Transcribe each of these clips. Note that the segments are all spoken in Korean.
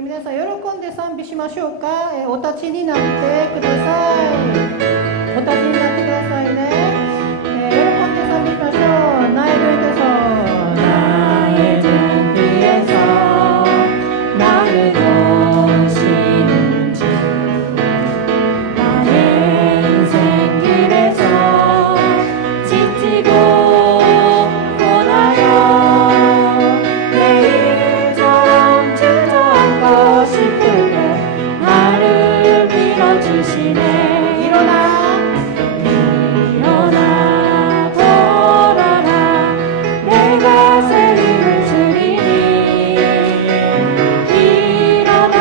皆さん喜んで賛美しましょうか。お立ちになってください。お立ちになってくださいね。喜んで賛美しましょう。나의 주께서 나의 등 뒤에서 나를 도우시는 주 나의 인생 길에서 지치고 고나요 내일처럼 주저앉고 싶을 때 나를 밀어주시네 일어나 걸어라 내가 새 힘을 주리니 일어나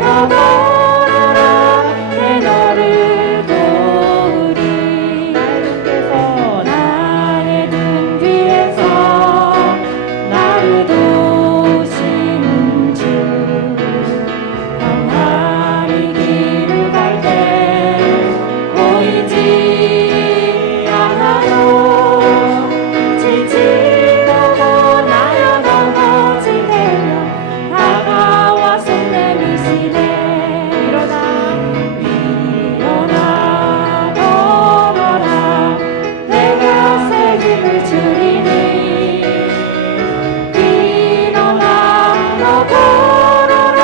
너 걸어라 내 너를 도우리 나의 등 뒤에서 나를 도우시는 주 험한 길을 갈 때 보이지 않아요 지치고 나여 넘어질 때면 다가와 손 내미시네 일어나 걸어라 내가 새 힘을 주리니 일어나 너 걸어라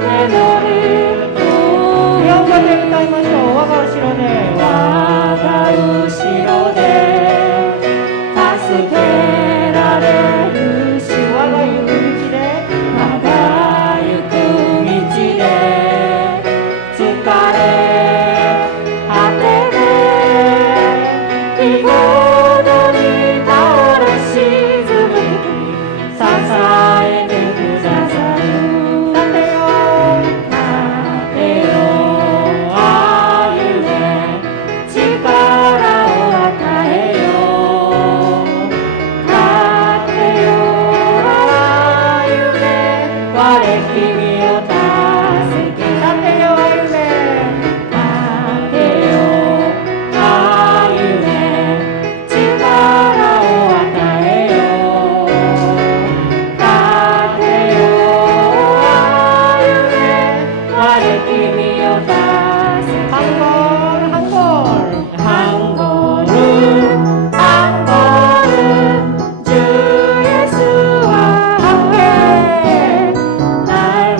내 너를 도우리 日本語で歌いましょう。我が後ろで 와가 우시로되 다스케라레 루시 我が行く道で 와가 유쿠 미치데 스카레 아테네 이고도니 타오른 시즈무니 사사에는 그 자사루 타테요 아유네 치카라오 아타에요 타테요 아유네 와레 키미오 다스케 타테요 아유네 치카라오 아타에요 타테요 아유네 와레 키미오 다스케 한 걸음 한 걸음 주 예수와 함께 날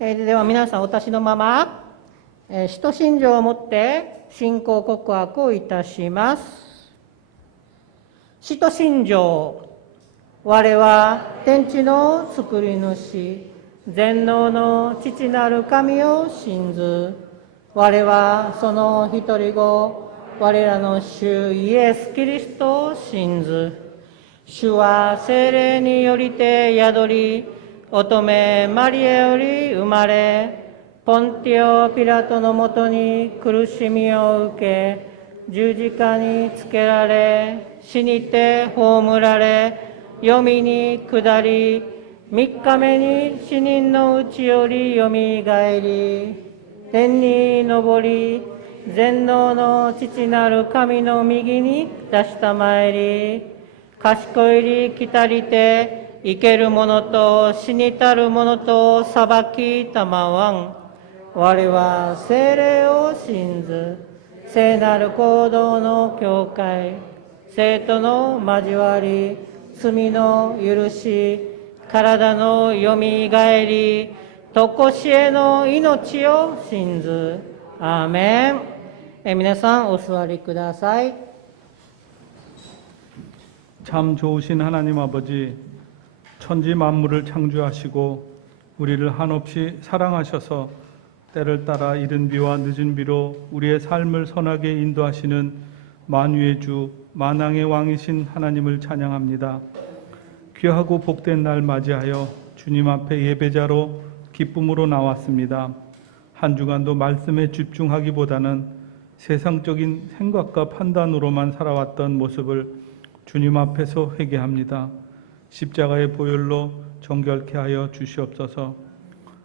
では皆さん、私のまま、使徒信条をもって信仰告白をいたします。使徒信条。我は天地の作り主、全能の父なる神を信ず。我はその一人子、我らの主イエス・キリストを信ず。主は聖霊によりて宿り、乙女マリアより生まれ、ポンティオ・ピラトのもとに苦しみを受け、十字架につけられ、死にて葬られ、黄泉に下り、三日目に死人のうちよりよみがえり、天に昇り、全能の父なる神の右に出したまえり、賢いり来たりて、生ける者と死にたる者と裁きたまわん。我は聖霊を信ず、聖なる行動の教会、生徒の交わり、罪の許し、体のよみがえり、とこしえの命を信ず。アーメン。皆さんお座りください。 참 좋으신 하나님 아버지, 천지 만물을 창조하시고 우리를 한없이 사랑하셔서 때를 따라 이른 비와 늦은 비로 우리의 삶을 선하게 인도하시는 만유의 주, 만왕의 왕이신 하나님을 찬양합니다. 귀하고 복된 날 맞이하여 주님 앞에 예배자로 기쁨으로 나왔습니다. 한 주간도 말씀에 집중하기보다는 세상적인 생각과 판단으로만 살아왔던 모습을 주님 앞에서 회개합니다. 십자가의 보혈로 정결케 하여 주시옵소서.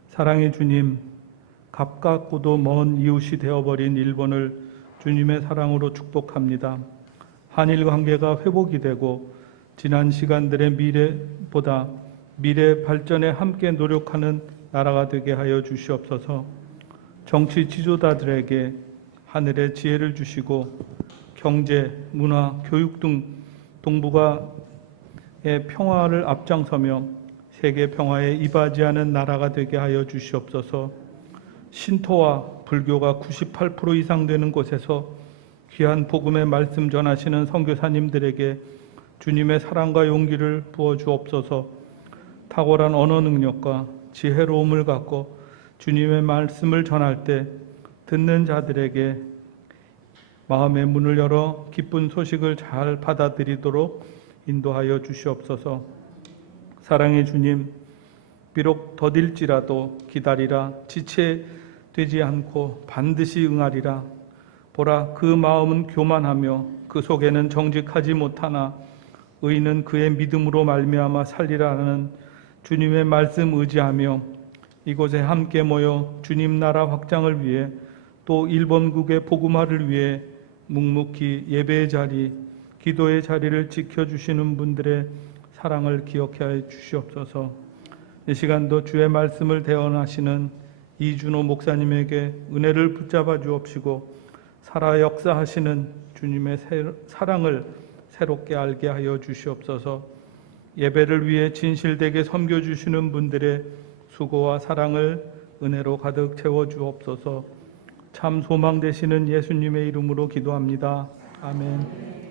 사랑의 주님, 가깝고도 먼 이웃이 되어버린 일본을 주님의 사랑으로 축복합니다. 한일 관계가 회복이 되고 지난 시간들의 미래보다 미래 발전에 함께 노력하는 나라가 되게 하여 주시옵소서. 정치 지도자들에게 하늘의 지혜를 주시고 경제, 문화, 교육 등 동북아의 평화를 앞장서며 세계 평화에 이바지하는 나라가 되게 하여 주시옵소서. 신토와 불교가 98% 이상 되는 곳에서 귀한 복음의 말씀 전하시는 선교사님들에게 주님의 사랑과 용기를 부어 주옵소서. 탁월한 언어 능력과 지혜로움을 갖고 주님의 말씀을 전할 때 듣는 자들에게 마음의 문을 열어 기쁜 소식을 잘 받아들이도록 인도하여 주시옵소서. 사랑의 주님, 비록 더딜지라도 기다리라, 지체되지 않고 반드시 응하리라. 보라, 그 마음은 교만하며 그 속에는 정직하지 못하나 의인은 그의 믿음으로 말미암아 살리라는 주님의 말씀 의지하며 이곳에 함께 모여 주님 나라 확장을 위해 또 일본국의 복음화를 위해 묵묵히 예배의 자리, 기도의 자리를 지켜주시는 분들의 사랑을 기억해 주시옵소서. 이 시간도 주의 말씀을 대언하시는 이준호 목사님에게 은혜를 붙잡아 주옵시고 살아 역사하시는 주님의 사랑을 새롭게 알게 하여 주시옵소서. 예배를 위해 진실되게 섬겨주시는 분들의 수고와 사랑을 은혜로 가득 채워 주옵소서. 참 소망 되시는 예수님의 이름으로 기도합니다. 아멘.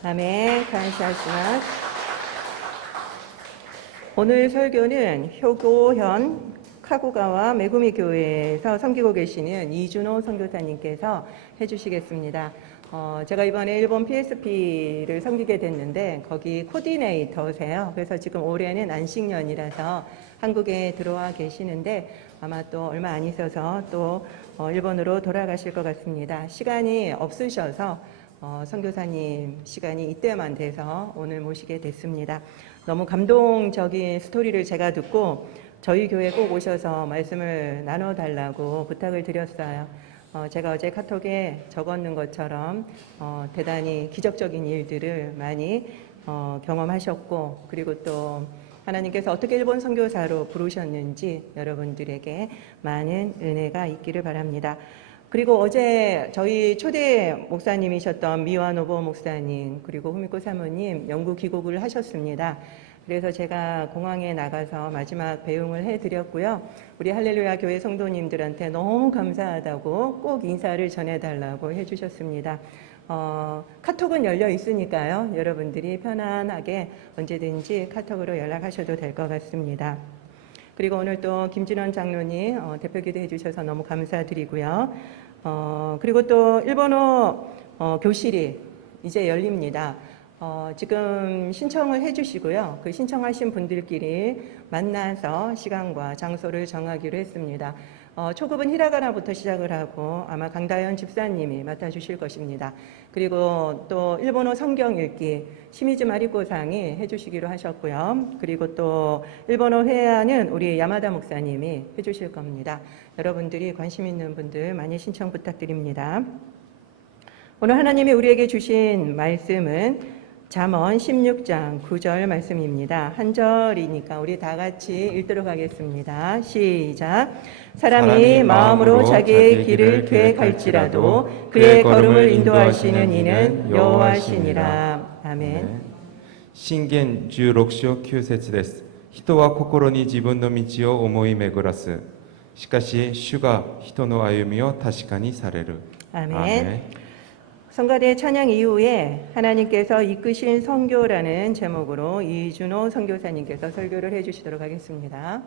아멘. 감사합니다. 오늘 설교는 효고현 카구가와 메구미 교회에서 섬기고 계시는 이준호 선교사님께서 해주시겠습니다. 제가 이번에 일본 PSP를 섬기게 됐는데 거기 코디네이터세요. 그래서 지금 올해는 안식년이라서 한국에 들어와 계시는데 아마 또 얼마 안 있어서 또 일본으로 돌아가실 것 같습니다. 시간이 없으셔서 선교사님 시간이 이때만 돼서 오늘 모시게 됐습니다. 너무 감동적인 스토리를 제가 듣고 저희 교회 꼭 오셔서 말씀을 나눠달라고 부탁을 드렸어요. 제가 어제 카톡에 적었는 것처럼 대단히 기적적인 일들을 많이 경험하셨고, 그리고 또 하나님께서 어떻게 일본 선교사로 부르셨는지 여러분들에게 많은 은혜가 있기를 바랍니다. 그리고 어제 저희 초대 목사님이셨던 미와노보 목사님 그리고 후미코 사모님 영구 귀국을 하셨습니다. 그래서 제가 공항에 나가서 마지막 배웅을 해드렸고요. 우리 할렐루야 교회 성도님들한테 너무 감사하다고 꼭 인사를 전해달라고 해주셨습니다. 카톡은 열려 있으니까요. 여러분들이 편안하게 언제든지 카톡으로 연락하셔도 될 것 같습니다. 그리고 오늘 또 김진원 장로님 대표 기도해 주셔서 너무 감사드리고요. 그리고 또 일본어 교실이 이제 열립니다. 지금 신청을 해주시고요. 그 신청하신 분들끼리 만나서 시간과 장소를 정하기로 했습니다. 초급은 히라가나부터 시작을 하고 아마 강다현 집사님이 맡아주실 것입니다. 그리고 또 일본어 성경 읽기 시미즈 마리코상이 해주시기로 하셨고요. 그리고 또 일본어 회화는 우리 야마다 목사님이 해주실 겁니다. 여러분들이 관심 있는 분들 많이 신청 부탁드립니다. 오늘 하나님이 우리에게 주신 말씀은 잠언 16장 9절 말씀입니다. 한 절이니까 우리 다 같이 읽도록 하겠습니다. 시작. 사람이 마음으로 자기의 길을 계획할지라도 그의 걸음을 인도하시는 이는 여호와시니라. 아멘. 信玄16章9節です。人は心に自分の道を思い巡らす。しかし主が人の歩みを確かにされる。 아멘. 성가대 찬양 이후에 하나님께서 이끄신 선교라는 제목으로 이준호 선교사님께서 설교를 해주시도록 하겠습니다.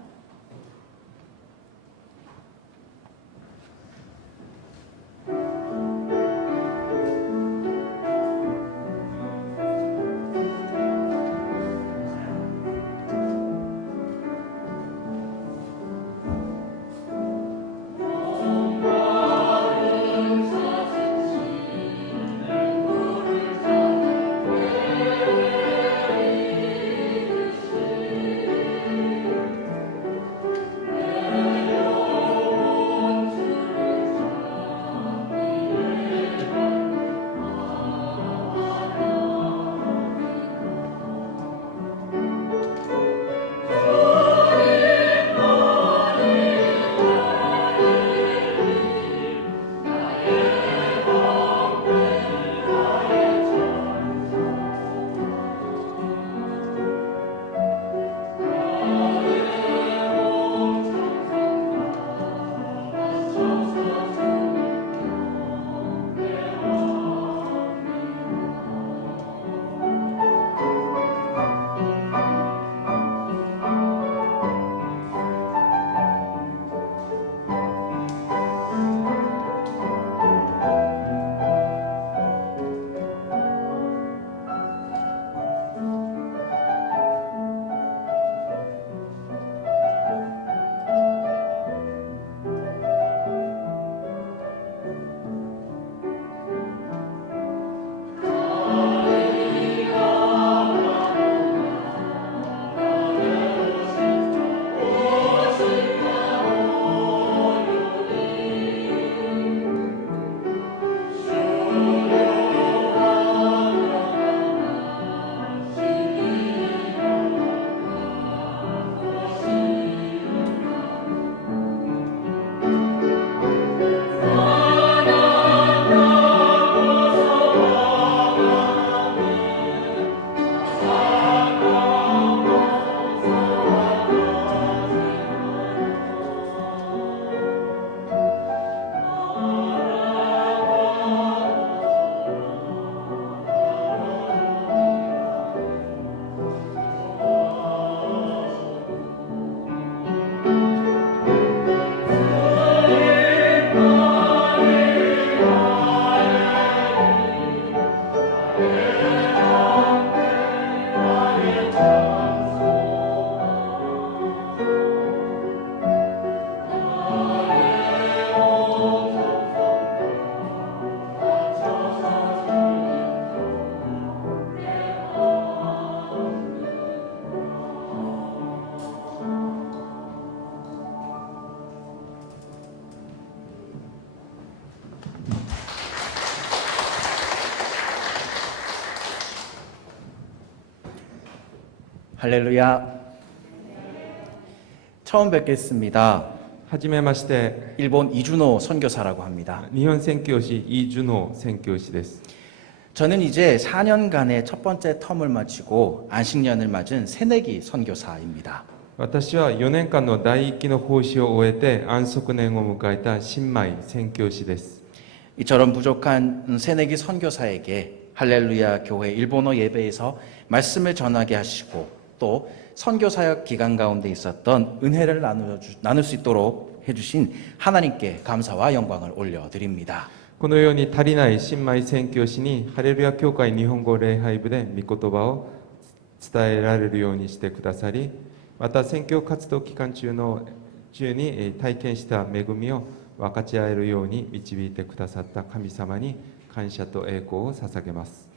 할렐루야. 처음 뵙겠습니다. はじめまして、 일본 이준호 선교사라고 합니다. 日本宣教師イ・ジュノ宣教師です。 저는 이제 4년간의 첫 번째 텀을 마치고 안식년을 맞은 새내기 선교사입니다. 私は4年間の第一期の奉仕を終えて安息年を迎えた新米宣教師です。 이처럼 부족한 새내기 선교사에게 할렐루야 교회 일본어 예배에서 말씀을 전하게 하시고 또 선교사역 기간 가운데 있었던 은혜를 나눌 수 있도록 해주신 하나님께 감사와 영광을 올려드립니다. このように足りない新米宣教師にハレルヤ教会日本語礼拝部で御言葉を伝えられるようにしてくださり、また宣教活動期間中に体験した恵みを分かち合えるように導いてくださった神様に感謝と栄光を捧げます。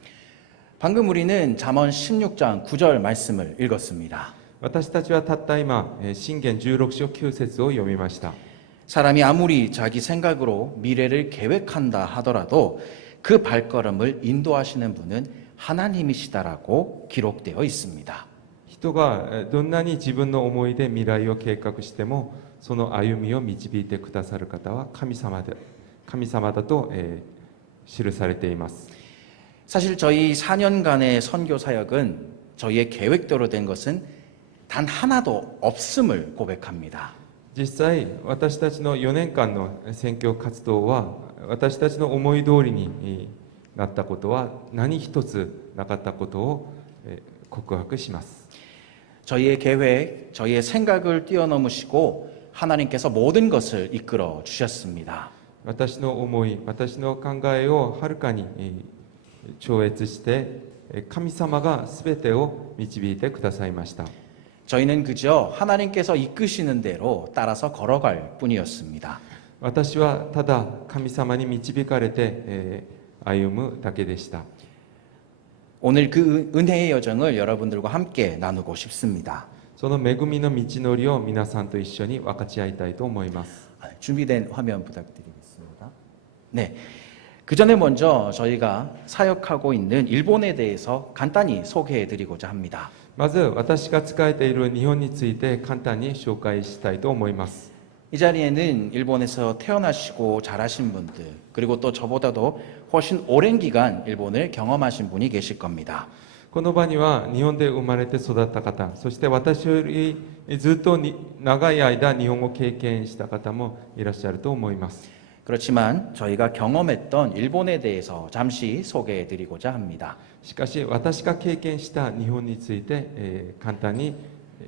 방금 우리는 잠언 16장 9절 말씀을 읽었습니다. 私たちはたった今、箴言16章9節を読みました。 사람이 아무리 자기 생각으로 미래를 계획한다 하더라도 그 발걸음을 인도하시는 분은 하나님이시다라고 기록되어 있습니다. 人がどんなに自分の思いで未来を計画してもその歩みを導いてくださる方は神様だと、記されています。 사실 저희 4년간의 선교 사역은 저희의 계획대로 된 것은 단 하나도 없음을 고백합니다. 実際私たちの4年間の宣教活動は私たちの思い通りになったことは何一つなかったことを告白します。 저희의 계획, 저희의 생각을 뛰어넘으시고 하나님께서 모든 것을 이끌어 주셨습니다. 私の思い、私の考えをはるかに超越して神様が全てを導いてくださいました。 저희는 그저 하나님께서 이끄시는 대로 따라서 걸어갈 뿐이었습니다. 私はただ神様に導かれて歩むだけでした。 오늘 그 은혜의 여정을 여러분들과 함께 나누고 싶습니다. その恵みの道のりを皆さんと一緒に分かち合いたいと思います。 준비된 화면 부탁드리겠습니다. 네. 그 전에 먼저 저희가 사역하고 있는 일본에 대해서 간단히 소개해 드리고자 합니다. まず私が仕えている日本について簡単に紹介したいと思います。 이 자리에는 일본에서 태어나시고 자라신 분들, 그리고 또 저보다도 훨씬 오랜 기간 일본을 경험하신 분이 계실 겁니다. この場には日本で生まれて育った方、そして私よりずっと長い間日本語を経験した方もいらっしゃると思います。 그렇지만 저희가 경험했던 일본에 대해서 잠시 소개해 드리고자 합니다. しかし私が経験した日本について、簡単に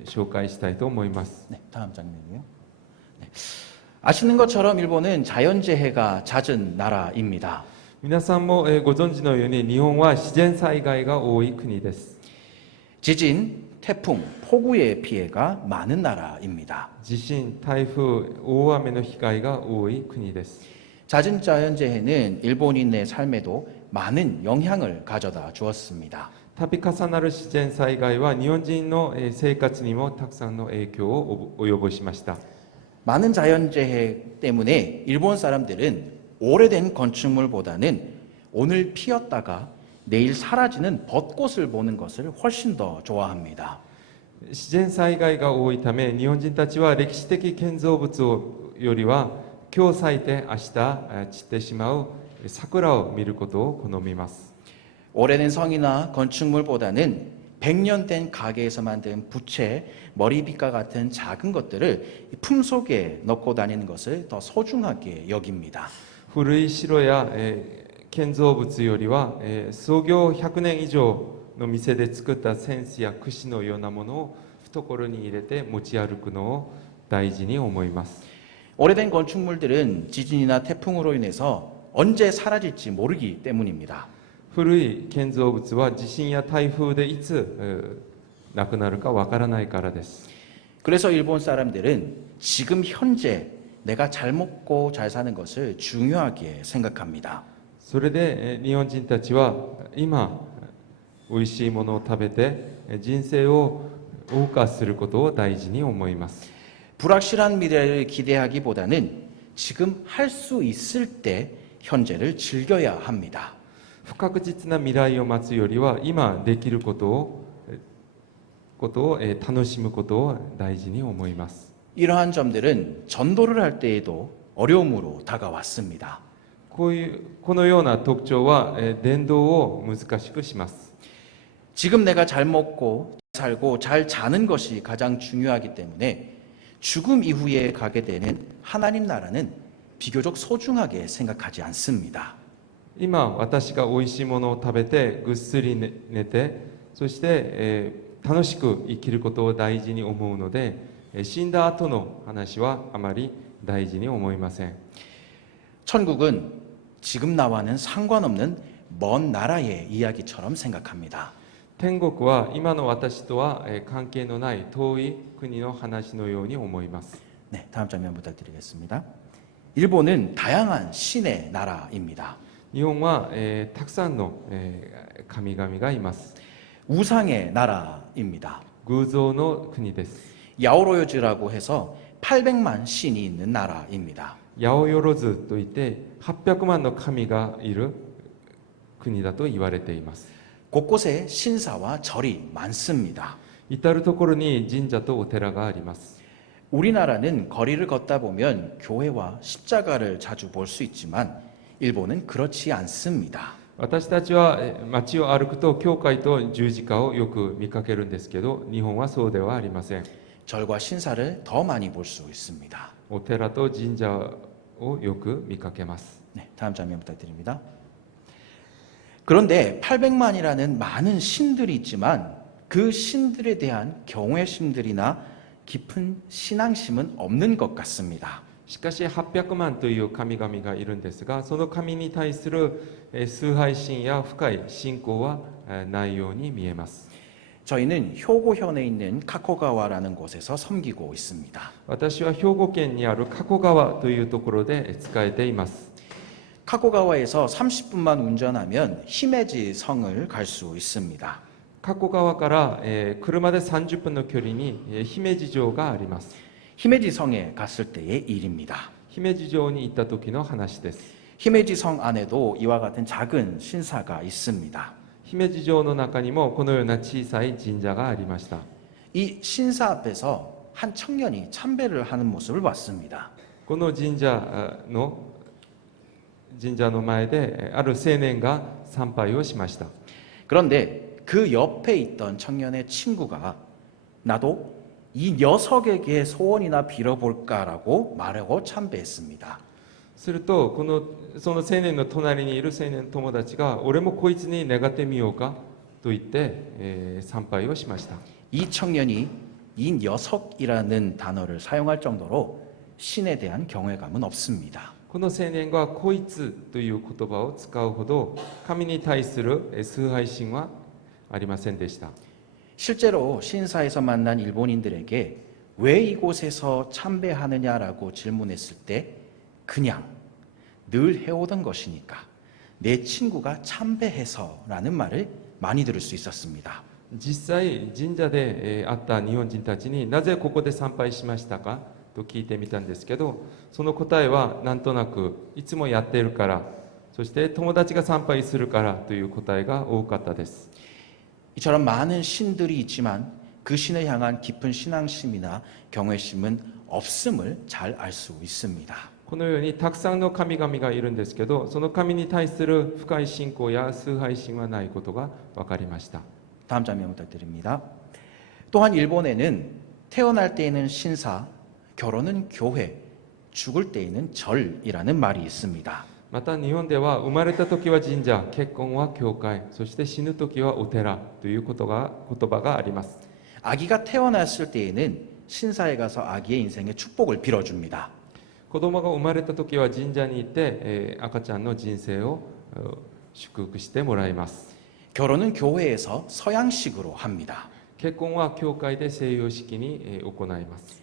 紹介したいと思います。 네, 다음 장면이요. 네. 아시는 것처럼 일본은 자연재해가 잦은 나라입니다. 皆さんもご存知のように日本は自然災害が多い国です。 지진, 태풍, 폭우의 피해가 많은 나라입니다. 地震、台風、大雨の被害が多い国です。 잦은 자연재해는 일본인의 삶에도 많은 영향을 가져다 주었습니다. 度重なる自然災害は日本人の生活にもたくさんの影響を及ぼしました。 많은 자연재해 때문에 일본 사람들은 오래된 건축물보다는 오늘 피었다가 내일 사라지는 벚꽃을 보는 것을 훨씬 더 좋아합니다. 自然災害が多いため日本人たちは歴史的建造物よりは今日咲いて明日散ってしまう桜を見ることを好みます。 오래된 성이나 건축물보다는 100년 된 가게에서 만든 부채, 머리빗과 같은 작은 것들을 품속에 넣고 다니는 것을 더 소중하게 여깁니다. 古い城や建造物よりは創業100年以上の店で作った扇子や櫛のようなものを懐に入れて持ち歩くのを大事に思います。 오래된 건축물들은 지진이나 태풍으로 인해서 언제 사라질지 모르기 때문입니다. 古い建造物は地震や台風でいつなくなるかわからないからです。 그래서 일본 사람들은 지금 현재 내가 잘 먹고 잘 사는 것을 중요하게 생각합니다. それで日本人たちは今おいしいものを食べて人生を謳歌することを大事に思います。 불확실한 미래를 기대하기보다는 지금 할 수 있을 때 현재를 즐겨야 합니다. 不確実な未来を待つよりは今できることをことを、楽しむことを大事に思います。 이러한 점들은 전도를 할 때에도 어려움으로 다가왔습니다. このような特徴は、伝道を難しくします。 지금 내가 잘 먹고 살고 잘 자는 것이 가장 중요하기 때문에 죽음 이후에 가게 되는 하나님 나라는 비교적 소중하게 생각하지 않습니다. 今私が美味しいものを食べてぐっすり寝てそして、楽しく生きることを大事に思うので、死んだ後の話はあまり大事に思いません。 천국은 지금 나와는 상관없는 먼 나라의 이야기처럼 생각합니다. 天国は今の私とは、関係のない遠い国の話のように思います。 네, 다음 장면 부탁드리겠습니다. 일본은 다양한 신의 나라입니다. 日本は、たくさんの、神々がいます。 우상의 나라입니다. 偶像の国です。 야오로요즈라고 해서 800만 신이 있는 나라입니다. 八百万といって800万の神がいる国だと言われています。 곳곳에 신사와 절이 많습니다. 至る所に神社とお寺があります。 우리나라는 거리를 걷다 보면 교회와 십자가를 자주 볼 수 있지만 일본은 그렇지 않습니다. 私たちは街を歩くと教会と十字架をよく見かけるんですけど、日本はそうではありません。 절과 신사를 더 많이 볼 수 있습니다. お寺と神社をよく見かけます。 네, 다음 장면 부탁드립니다. 그런데 800만이라는 많은 신들이 있지만 그 신들에 대한 경외심들이나 깊은 신앙심은 없는 것 같습니다. しかし800万という神々がいるんですが、その神に対する崇拝心や深い信仰はないように見えます。 저희는 효고현에 있는 카코가와라는 곳에서 섬기고 있습니다. 私は兵庫県にある加古川というところで仕えています。 카코가와에서 30분만 운전하면 히메지 성을 갈 수 있습니다. 加古川から、車で30分の距離に、姫路城があります。 히메지 성에 갔을 때의 일입니다. 姫路城に行った時の話です。 히메지 성 안에도 이와 같은 작은 신사가 있습니다. 姫路城の中にもこのような小さい神社がありました。 이 신사 앞에서 한 청년이 참배를 하는 모습을 봤습니다. この神社の前である青年が参拝をしました。 그런데 그 옆에 있던 청년의 친구가 나도 이 녀석에게 소원이나 빌어볼까라고 말하고 참배했습니다. するとその青年の隣にいる青年の友達が俺もこいつに願ってみようかと言って、参拝をしました。 이 청년이 이 녀석이라는 단어를 사용할 정도로 신에 대한 경외감은 없습니다. この青年がこいつという言葉を使うほど神に対する崇拝心はありませんでした。 실제로 신사에서 만난 일본인들에게 왜 이곳에서 참배하느냐라고 질문했을 때 그냥 늘 해오던 것이니까 내 친구가 참배해서라는 말을 많이 들을 수 있었습니다. 実際神社で会った日本人たちになぜここで参拝しましたかと聞いてみたんですけど、その答えはなんとなくいつもやっているから、そして友達が参拝するからという答えが多かったです。 이처럼 많은 신들이 있지만 그 신을 향한 깊은 신앙심이나 경외심은 없음을 잘 알 수 있습니다. このようにたくさんの神々がいるんですけど、その神に対する深い信仰や崇拝心はないことが分かりました。 다음 장면 부탁드립니다. 또한 일본에는 태어날 때에는 신사, 결혼은 교회, 죽을 때에는 절이라는 말이 있습니다. また日本では生まれた時は神社、結婚は教会、そして死ぬ時はお寺という言葉があります。 아기가 태어났을 때에는 신사에 가서 아기의 인생의 축복을 빌어줍니다. 子供が生まれた時は神社に行って、赤ちゃんの人生を祝福してもらいます。 결혼은 교회에서 서양식으로 합니다. 結婚は教会で西洋式に行います。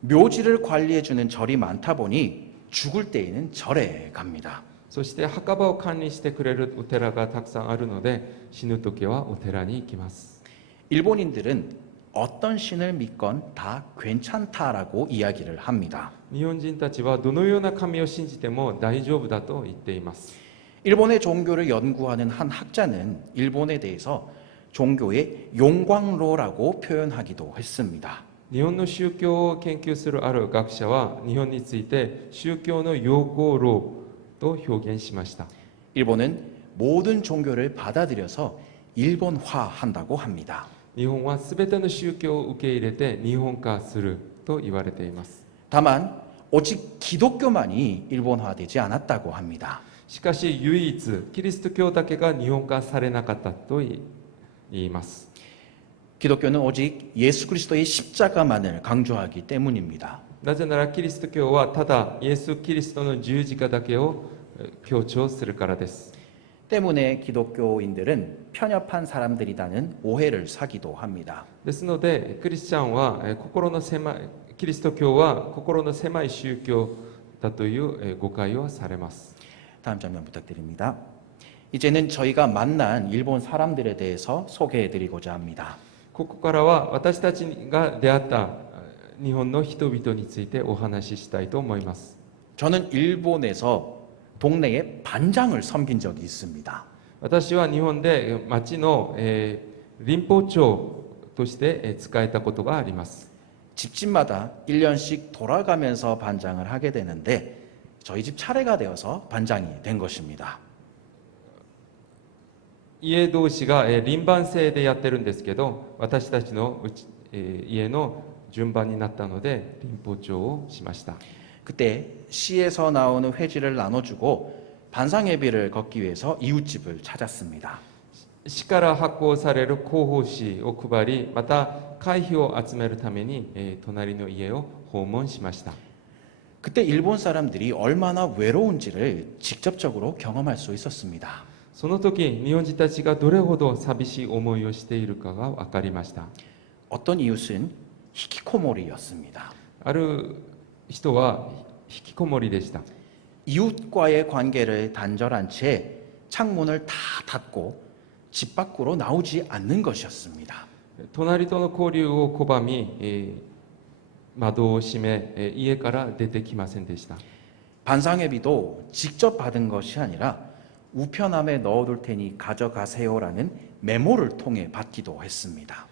묘지를 관리해주는 절이 많다 보니 죽을 때에는 절에 갑니다. そして墓場を管理してくれるお寺がたくさんあるので、死ぬ時はお寺に行きます。 일본인들은 어떤 신을 믿건 다 괜찮다라고 이야기를 합니다. 日本人たちはどのような神を信じても大丈夫だと言っています。 일본의 종교를 연구하는 한 학자는 일본에 대해서 종교의 용광로라고 표현하기도 했습니다. 日本の宗教を研究するある学者は日本について宗教の用語論と表現しました。 일본은 모든 종교를 받아들여서 일본화한다고 합니다. 日本はすべての宗教を受け入れて日本化すると言われています。 다만 오직 기독교만이 일본화되지 않았다고 합니다. しかし唯一キリスト教だけが日本化されなかったと言います。 기독교는 오직 예수 그리스도의 십자가만을 강조하기 때문입니다. なぜならキリスト教はただイエス・キリストの十字架だけを強調するからです。 때문에 기독교인들은 편협한 사람들이라는 오해를 사기도 합니다. ですのでクリスチャンはキリスト教は心の狭い宗教だという誤解をされます。 다음 장면 부탁드립니다. 이제는 저희가 만난 일본 사람들에 대해서 소개해드리고자 합니다. ここからは私たちが出会った日本の人々についてお話ししたいと思います。 저는 일본에서 동네에 반장을 섬긴 적이 있습니다. 私は日本で町の林保長として使えたことがあります。 집집마다 1년씩 돌아가면서 반장을 하게 되는데 저희 집 차례가 되어서 반장이 된 것입니다. 家同士が輪番制でやってるんですけど、私たちの家の順番になったので林保長をしました。 그때 시에서 나오는 회지를 나눠주고 반상회비를 걷기 위해서 이웃집을 찾았습니다. 市から発行される広報誌を配り、また会費を集めるために隣の家を訪問しました。 그때 일본 사람들이 얼마나 외로운지를 직접적으로 경험할 수 있었습니다. その時日本人たちがどれほど寂しい思いをしているかが分かりました。 어떤 이웃은 히키코모리였습니다. ある人は引きこもりでした。 이웃과의 관계를 단절한 채 창문을 다 닫고 집 밖으로 나오지 않는 것이었습니다. 隣との交流を拒み、窓を閉め、家から出てきませんでした。 반상회비도 직접 받은 것이 아니라 우편함에 넣어둘 테니 가져가세요라는 메모를 통해 받기도 했습니다.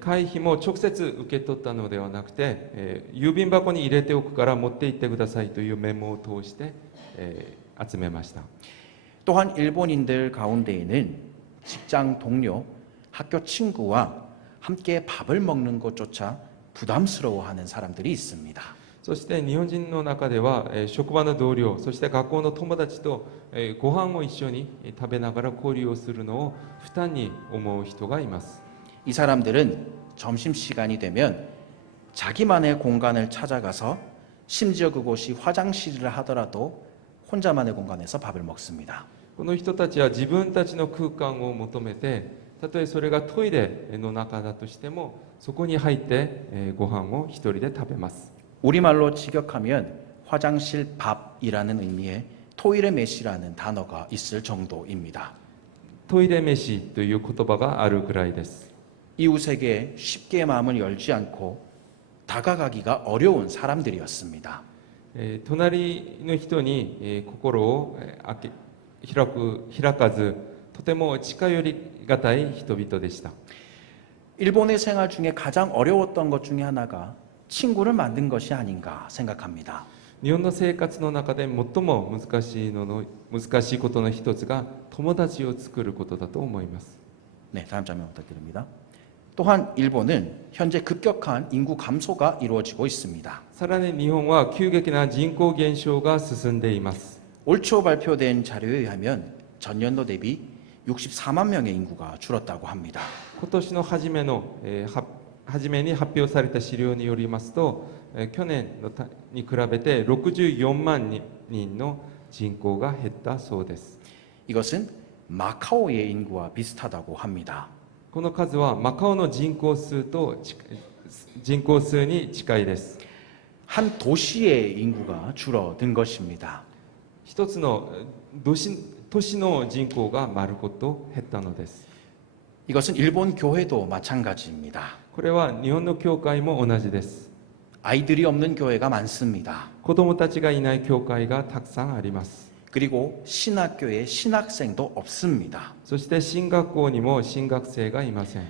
会費も直接受け取ったのではなくて、郵便箱に入れておくから持って行ってくださいというメモを通して、集めました。 또한 일본인들 가운데에는 직장 동료, 학교 친구와 함께 밥을 먹는 것조차 부담스러워하는 사람들이 있습니다. そして日本人の中では、職場の同僚、そして学校の友達と、ご飯を一緒に食べながら交流をするのを負担に思う人がいます。 이 사람들은 점심시간이 되면 자기만의 공간을 찾아가서 심지어 그곳이 화장실이라 하더라도 혼자만의 공간에서 밥을 먹습니다. この人たちは自分たちの空間を求めて、たとえそれがトイレの中だとしてもそこに入って、ご飯を一人で食べます。 우리말로 직역하면 화장실 밥이라는 의미의 토이레메시라는 단어가 있을 정도입니다. トイレ飯という言葉があるぐらいです。 이웃에게 쉽게 마음을 열지 않고 다가가기가 어려운 사람들이었습니다. 隣の人に心を開かず、とても近寄りがたい人々でした。 일본의 생활 중에 가장 어려웠던 것 중에 하나가 친구를 만든 것이 아닌가 생각합니다. 日本の生活の中で最も難しいことの一つが友達を作ることだと思います。 네, 다음 장면 부탁드립니다. 또한 일본은 현재 급격한 인구 감소가 이루어지고 있습니다. さらに日本は急激な人口減少が進んでいます。 올 초 발표된 자료에 의하면 전년도 대비 64만 명의 인구가 줄었다고 합니다. 今年の初めに発表された資料によりますと、去年に比べて64万人の人口が減ったそうです。 이것은 마카오의 인구와 비슷하다고 합니다. この数はマカオの人口数に近いです。 한 도시의 인구가 줄어든 것입니다. 一つの都市の人口が丸ごと減ったのです。 이것은 일본 교회도 마찬가지입니다. これは日本の教会も同じです。 아이들이 없는 교회가 많습니다. 子供たちがいない教会がたくさんあります。 그리고 신학교에 신학생도 없습니다. そして進学校にも進学生がいません。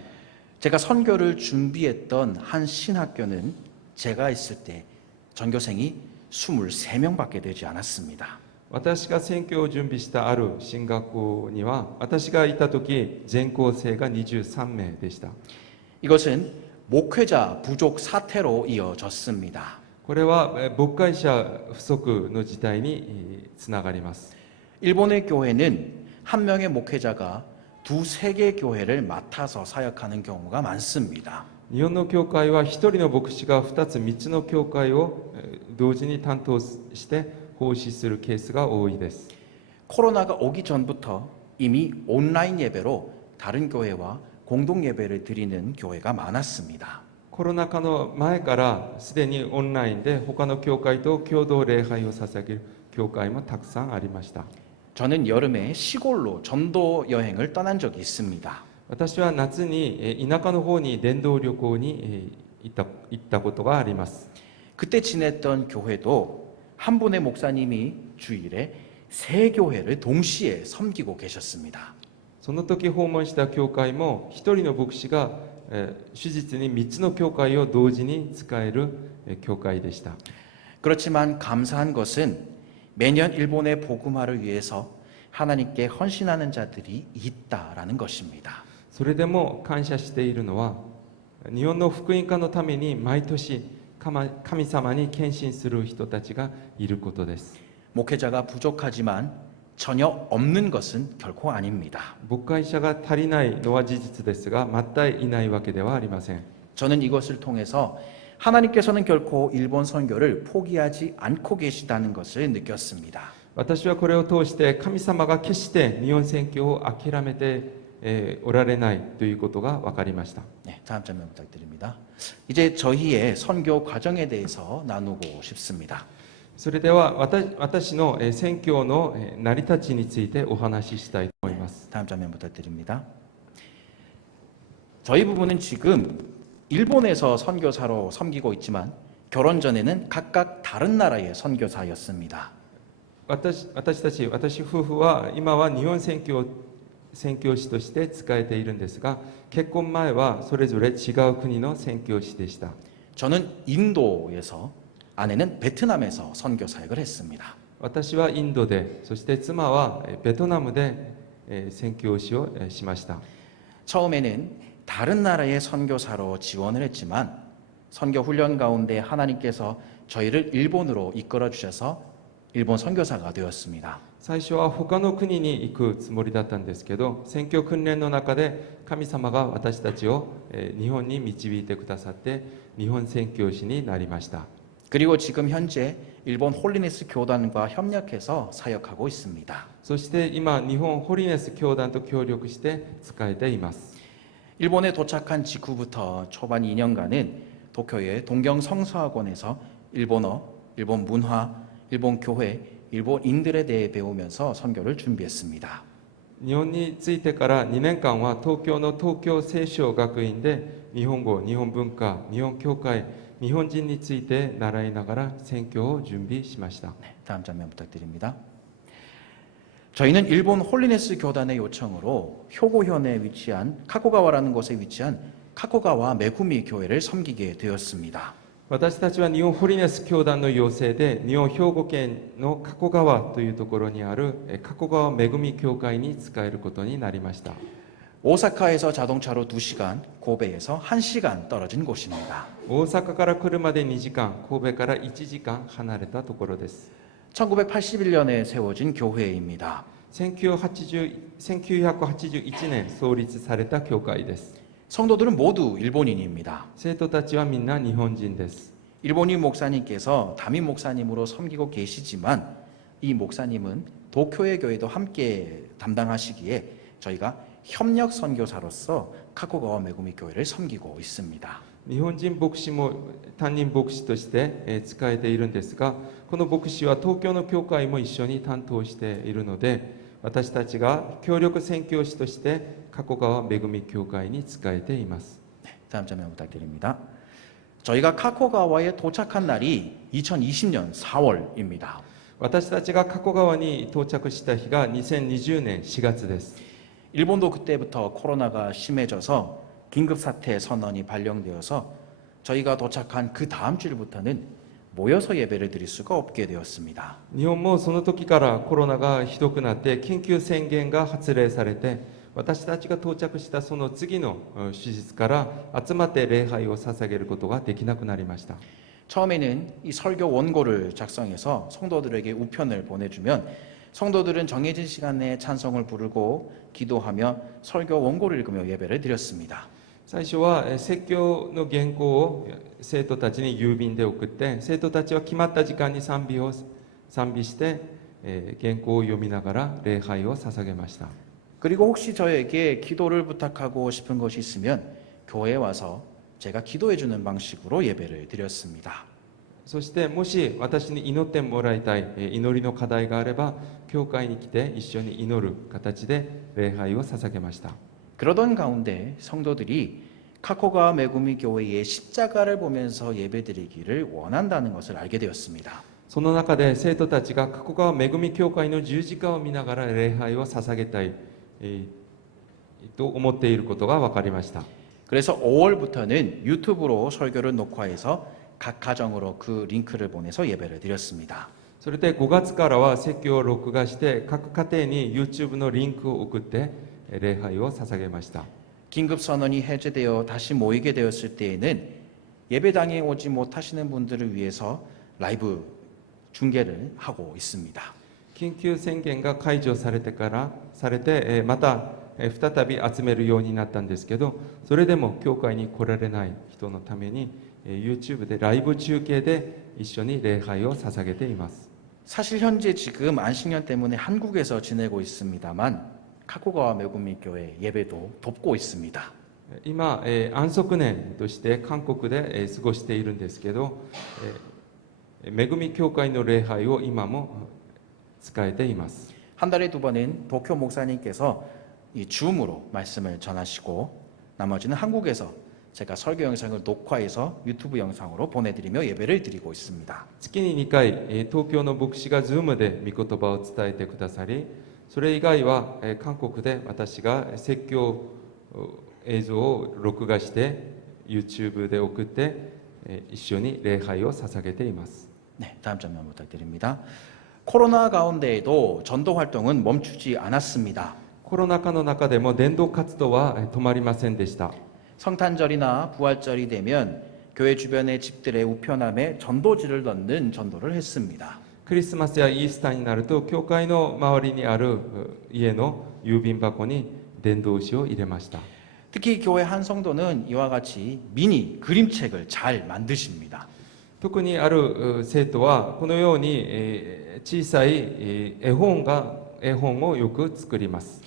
제가 선교를 준비했던 한 신학교는 제가 있을 때 전교생이 23명밖에 되지 않았습니다. 私が選挙を準備したある進学校には、私がいた時全校生が23名でした。 이것은 목회자 부족 사태로 이어졌습니다. これは牧会者不足の事態につながります。 일본의 교회는 한 명의 목회자가 두세 개 교회를 맡아서 사역하는 경우가 많습니다. 日本の教会は一人の牧師が2つ3つの教会を同時に担当して奉仕するケースが多いです。 코로나가 오기 전부터 이미 온라인 예배로 다른 교회와 공동 예배를 드리는 교회가 많았습니다. コロナ禍の前からすでにオンラインで他の教会と共同礼拝を捧げる教会もたくさんありました。 저는 여름에 시골로 전도 여행을 떠난 적이 있습니다. 私は夏に田舎の方に伝道旅行に行ったことがあります。 그때 지냈던 교회도 한 분의 목사님이 주일에 세 교회를 동시에 섬기고 계셨습니다. その時訪問した教会も一人の牧師が手術に3つの教会を同時に使える教会でした。 그렇지만 감사한 것은 매년 일본의 복음화를 위해서 하나님께 헌신하는 자들이 있다라는 것입니다. それでも感謝しているのは、日本の福音化のために毎年神様に献身する人たちがいることです。 목회자가 부족하지만 전혀 없는 것은 결코 아닙니다. 牧会者が足りないのは事実ですが、全くいないわけではありません。 저는 이것을 통해서 하나님께서는 결코 일본 선교를 포기하지 않고 계시다는 것을 느꼈습니다. 私はこれを通して神様が決して日本宣教を諦めておられないということが分かりました。 네, 다음 장면 부탁드립니다. 이제 저희의 선교 과정에 대해서 나누고 싶습니다. それでは私の宣教の成り立ちについてお話ししたいと思います。 다음 장면 부탁드립니다. 저희 부부는 지금 일본에서 선교사로 섬기고 있지만 결혼 전에는 각각 다른 나라의 선교사였습니다. 私夫婦は今は日本宣教師として仕えているんですが、結婚前はそれぞれ違う国の宣教師でした。 저는 인도에서 아내는 베트남에서 선교 사역을 했습니다. 私はインドで、そして妻はベトナムで宣教師をしました。 처음에는 다른 나라의 선교사로 지원을 했지만 선교 훈련 가운데 하나님께서 저희를 일본으로 이끌어 주셔서 일본 선교사가 되었습니다. 最初は他の国に行くつもりだったんですけど、宣教訓練の中で神様が私たちを日本に導いてくださって日本宣教師になりました。 그리고 지금 현재 일본 홀리네스 교단과 협력해서 사역하고 있습니다. そして今日本ホリネス教団と協力して仕えています。 일본에 도착한 직후부터 초반 2년간은 도쿄의 동경성서학원에서 일본어, 일본 문화, 일본 교회, 일본인들에 대해 배우면서 선교를 준비했습니다. 日本に着いてから2年間は東京の東京聖書学院で日本語、日本文化、日本教会、日本人について習いながら宣教を準備しました。 네, 다음 장면 부탁드립니다. 저희는 일본 홀리네스 교단의 요청으로 효고현에 위치한 카코가와라는 곳에 위치한 카코가와 메구미 교회를 섬기게 되었습니다. 私たちは日本ホリネス教団の要請で日本兵庫県の加古川というところにある加古川めぐみ教会に仕えることになりました。 오사카에서 자동차로 2시간, 고베에서 1시간 떨어진 곳입니다. 大阪から車で2時間、神戸から1時間離れたところです。 1981년에 세워진 교회입니다. 1981年創立された教会です。 성도들은 모두 일본인입니다. 生徒たちはみんな日本人です。 일본인 목사님께서 담임 목사님으로 섬기고 계시지만 이 목사님은 도쿄의 교회도 함께 담당하시기에 저희가 협력 선교사로서 카코가와 메구미 교회를 섬기고 있습니다. 日本人牧師も担任牧師として仕えているんですが、この牧師は東京の教会も一緒に担当しているので、私たちが協力宣教師として加古川めぐみ教会に仕えています。 다음 장면 부탁드립니다. 저희가 카코가와에 도착한 날이 2020년 4월입니다. 私たちが加古川に到着した日が2020年4月です。 일본도 그때부터 코로나가 심해져서 긴급 사태 선언이 발령되어서 저희가 도착한 그 다음 주일부터는 모여서 예배를 드릴 수가 없게 되었습니다. 日本もその時からコロナがひどくなって緊急宣言が発令されて、私たちが到着したその次の手術から集まって礼拝を捧げることができなくなりました。 처음에는 이 설교 원고를 작성해서 성도들에게 우편을 보내주면 성도들은 정해진 시간에 찬송을 부르고 기도하며 설교 원고를 읽으며 예배를 드렸습니다. 最初は説教の原稿を生徒たちに郵便で送って、生徒たちは決まった時間に賛美して、原稿を読みながら礼拝を捧げました。 그리고 혹시 저에게 기도를 부탁하고 싶은 것이 있으면 교회에 와서 제가 기도해 주는 방식으로 예배를 드렸습니다. そしてもし私に祈ってもらいたい祈りの課題があれば、教会に来て一緒に祈る形で礼拝を捧げました。 그러던 가운데 성도들이 카코가와 메구미 교회의 십자가를 보면서 예배드리기를 원한다는 것을 알게 되었습니다. その中で生徒たちが加古川恵み教会の十字架を見ながら礼拝を捧げたい、と思っていることが分かりました。 그래서 5월부터는 유튜브로 설교를 녹화해서 각 가정으로 그 링크를 보내서 예배를 드렸습니다. それで5月からは説教を録画して各家庭に YouTube のリンクを送って礼拝を捧げました。 긴급 선언이 해제되어 다시 모이게 되었을 때에는 예배당에 오지 못하시는 분들을 위해서 라이브 중계를 하고 있습니다. 緊急宣言が解除されてまた再び集めるようになったんですけど、それでも教会に来られない人のために YouTube でライブ中継で一緒に礼拝を捧げています。 사실 현재 지금 안식년 때문에 한국에서 지내고 있습니다만 카코가와 메구미 교회 예배도 돕고 있습니다. 今、安息年として韓国で過ごしているんですけど、恵み教会の礼拝を今も使えています。 한 달에 2번은 도쿄 목사님께서 이 줌으로 말씀을 전하시고 나머지는 한국에서 제가 설교 영상을 녹화해서 유튜브 영상으로 보내드리며 예배를 드리고 있습니다. 月に2回、東京の牧師が Zoom で御言葉を伝えてくださり、それ以外は韓国で私が説教映像を録画して YouTube で送って一緒に礼拝を捧げています。 네, 다음 장면 부탁드립니다. 코로나 가운데에도 전도 활동은 멈추지 않았습니다. コロナ禍の中でも伝道活動は止まりませんでした。 성탄절이나 부활절이 되면 교회 주변의 집들의 우편함에 전도지를 넣는 전도를 했습니다. クリスマスやイースターになると教会の周りにある家の郵便箱に伝道紙を入れました。 특히 교회 한 성도는 이와 같이 미니 그림책을 잘 만드십니다. 特にある生徒はこのように小さい絵本をよく作ります。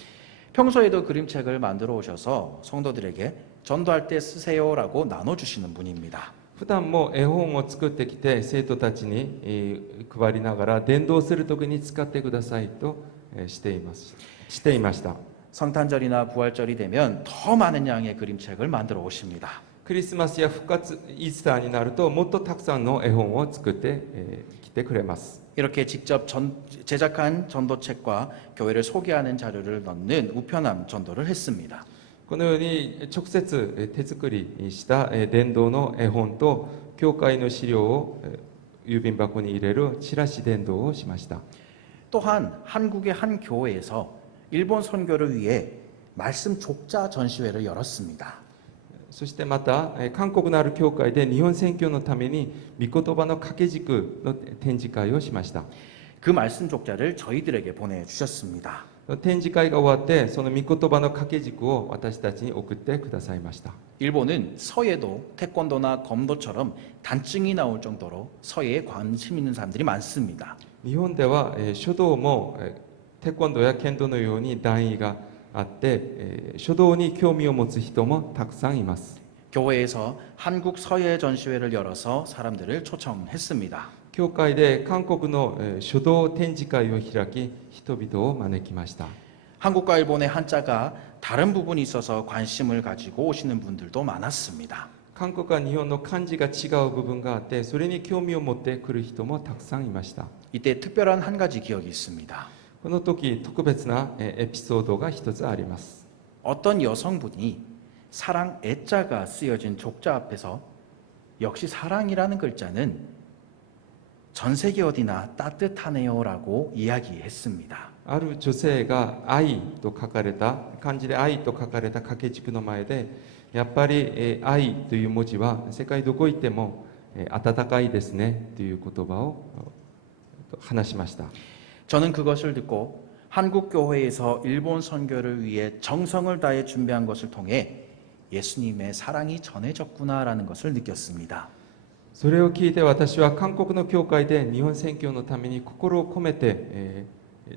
평소에도 그림책을 만들어 오셔서 성도들에게 전도할 때 쓰세요라고 나눠주시는 분입니다. 普段も絵本を作ってきて生徒たちに配りながら伝道する時に使ってくださいとしていました。 성탄절이나 부활절이 되면 더 많은 양의 그림책을 만들어 오십니다. クリスマスや復活イースターになるともっとたくさんの絵本を作ってきてくれます。 이렇게 직접 제작한 전도책과 교회를 소개하는 자료를 넣는 우편함 전도를 했습니다. このように直接手作りした伝道の絵本と教会の資料を郵便箱に入れるチラシ伝道をしました。 또한 한국의 한 교회에서 일본 선교를 위해 말씀 족자 전시회를 열었습니다. そしてまた韓国のある教会で日本宣教のために御言葉の掛け軸の展示会をしました。 그 말씀 족자를 저희들에게 보내주셨습니다. 展示会が終わってその御言葉の掛け軸を私たちに送ってくださいました。 일본은 서예도 태권도나 검도처럼 단증이 나올 정도로 서예에 관심 있는 사람들이 많습니다. 日本では書道もテコンドーや剣道のように段位があって書道に興味を持つ人もたくさんいます。 교회에서 한국 서예 전시회를 열어서 사람들을 초청했습니다. 教会で韓国の書道展示会を開き人々を招きました。 한국과 일본의 한자가 다른 부분이 있어서 관심을 가지고 오시는 분들도 많았습니다. 韓国は日本の漢字が違う部分があって、それに興味を持って来る人もたくさんいました。 이때 특별한 한 가지 기억이 있습니다. この時特別なエピソードが一つあります。 어떤 여성분이 사랑 애자가 쓰여진 족자 앞에서 역시 사랑이라는 글자는 전 세계 어디나 따뜻하네요라고 이야기했습니다. ある女性が愛と書かれた漢字で愛と書かれた掛け軸の前で、やっぱり愛という文字は世界どこ行っても温かいですねという言葉を話しました。 저는 그것을 듣고 한국 교회에서 일본 선교를 위해 정성을 다해 준비한 것을 통해 예수님의 사랑이 전해졌구나라는 것을 느꼈습니다. それを聞いて私は韓国の教会で日本宣教のために心を込めて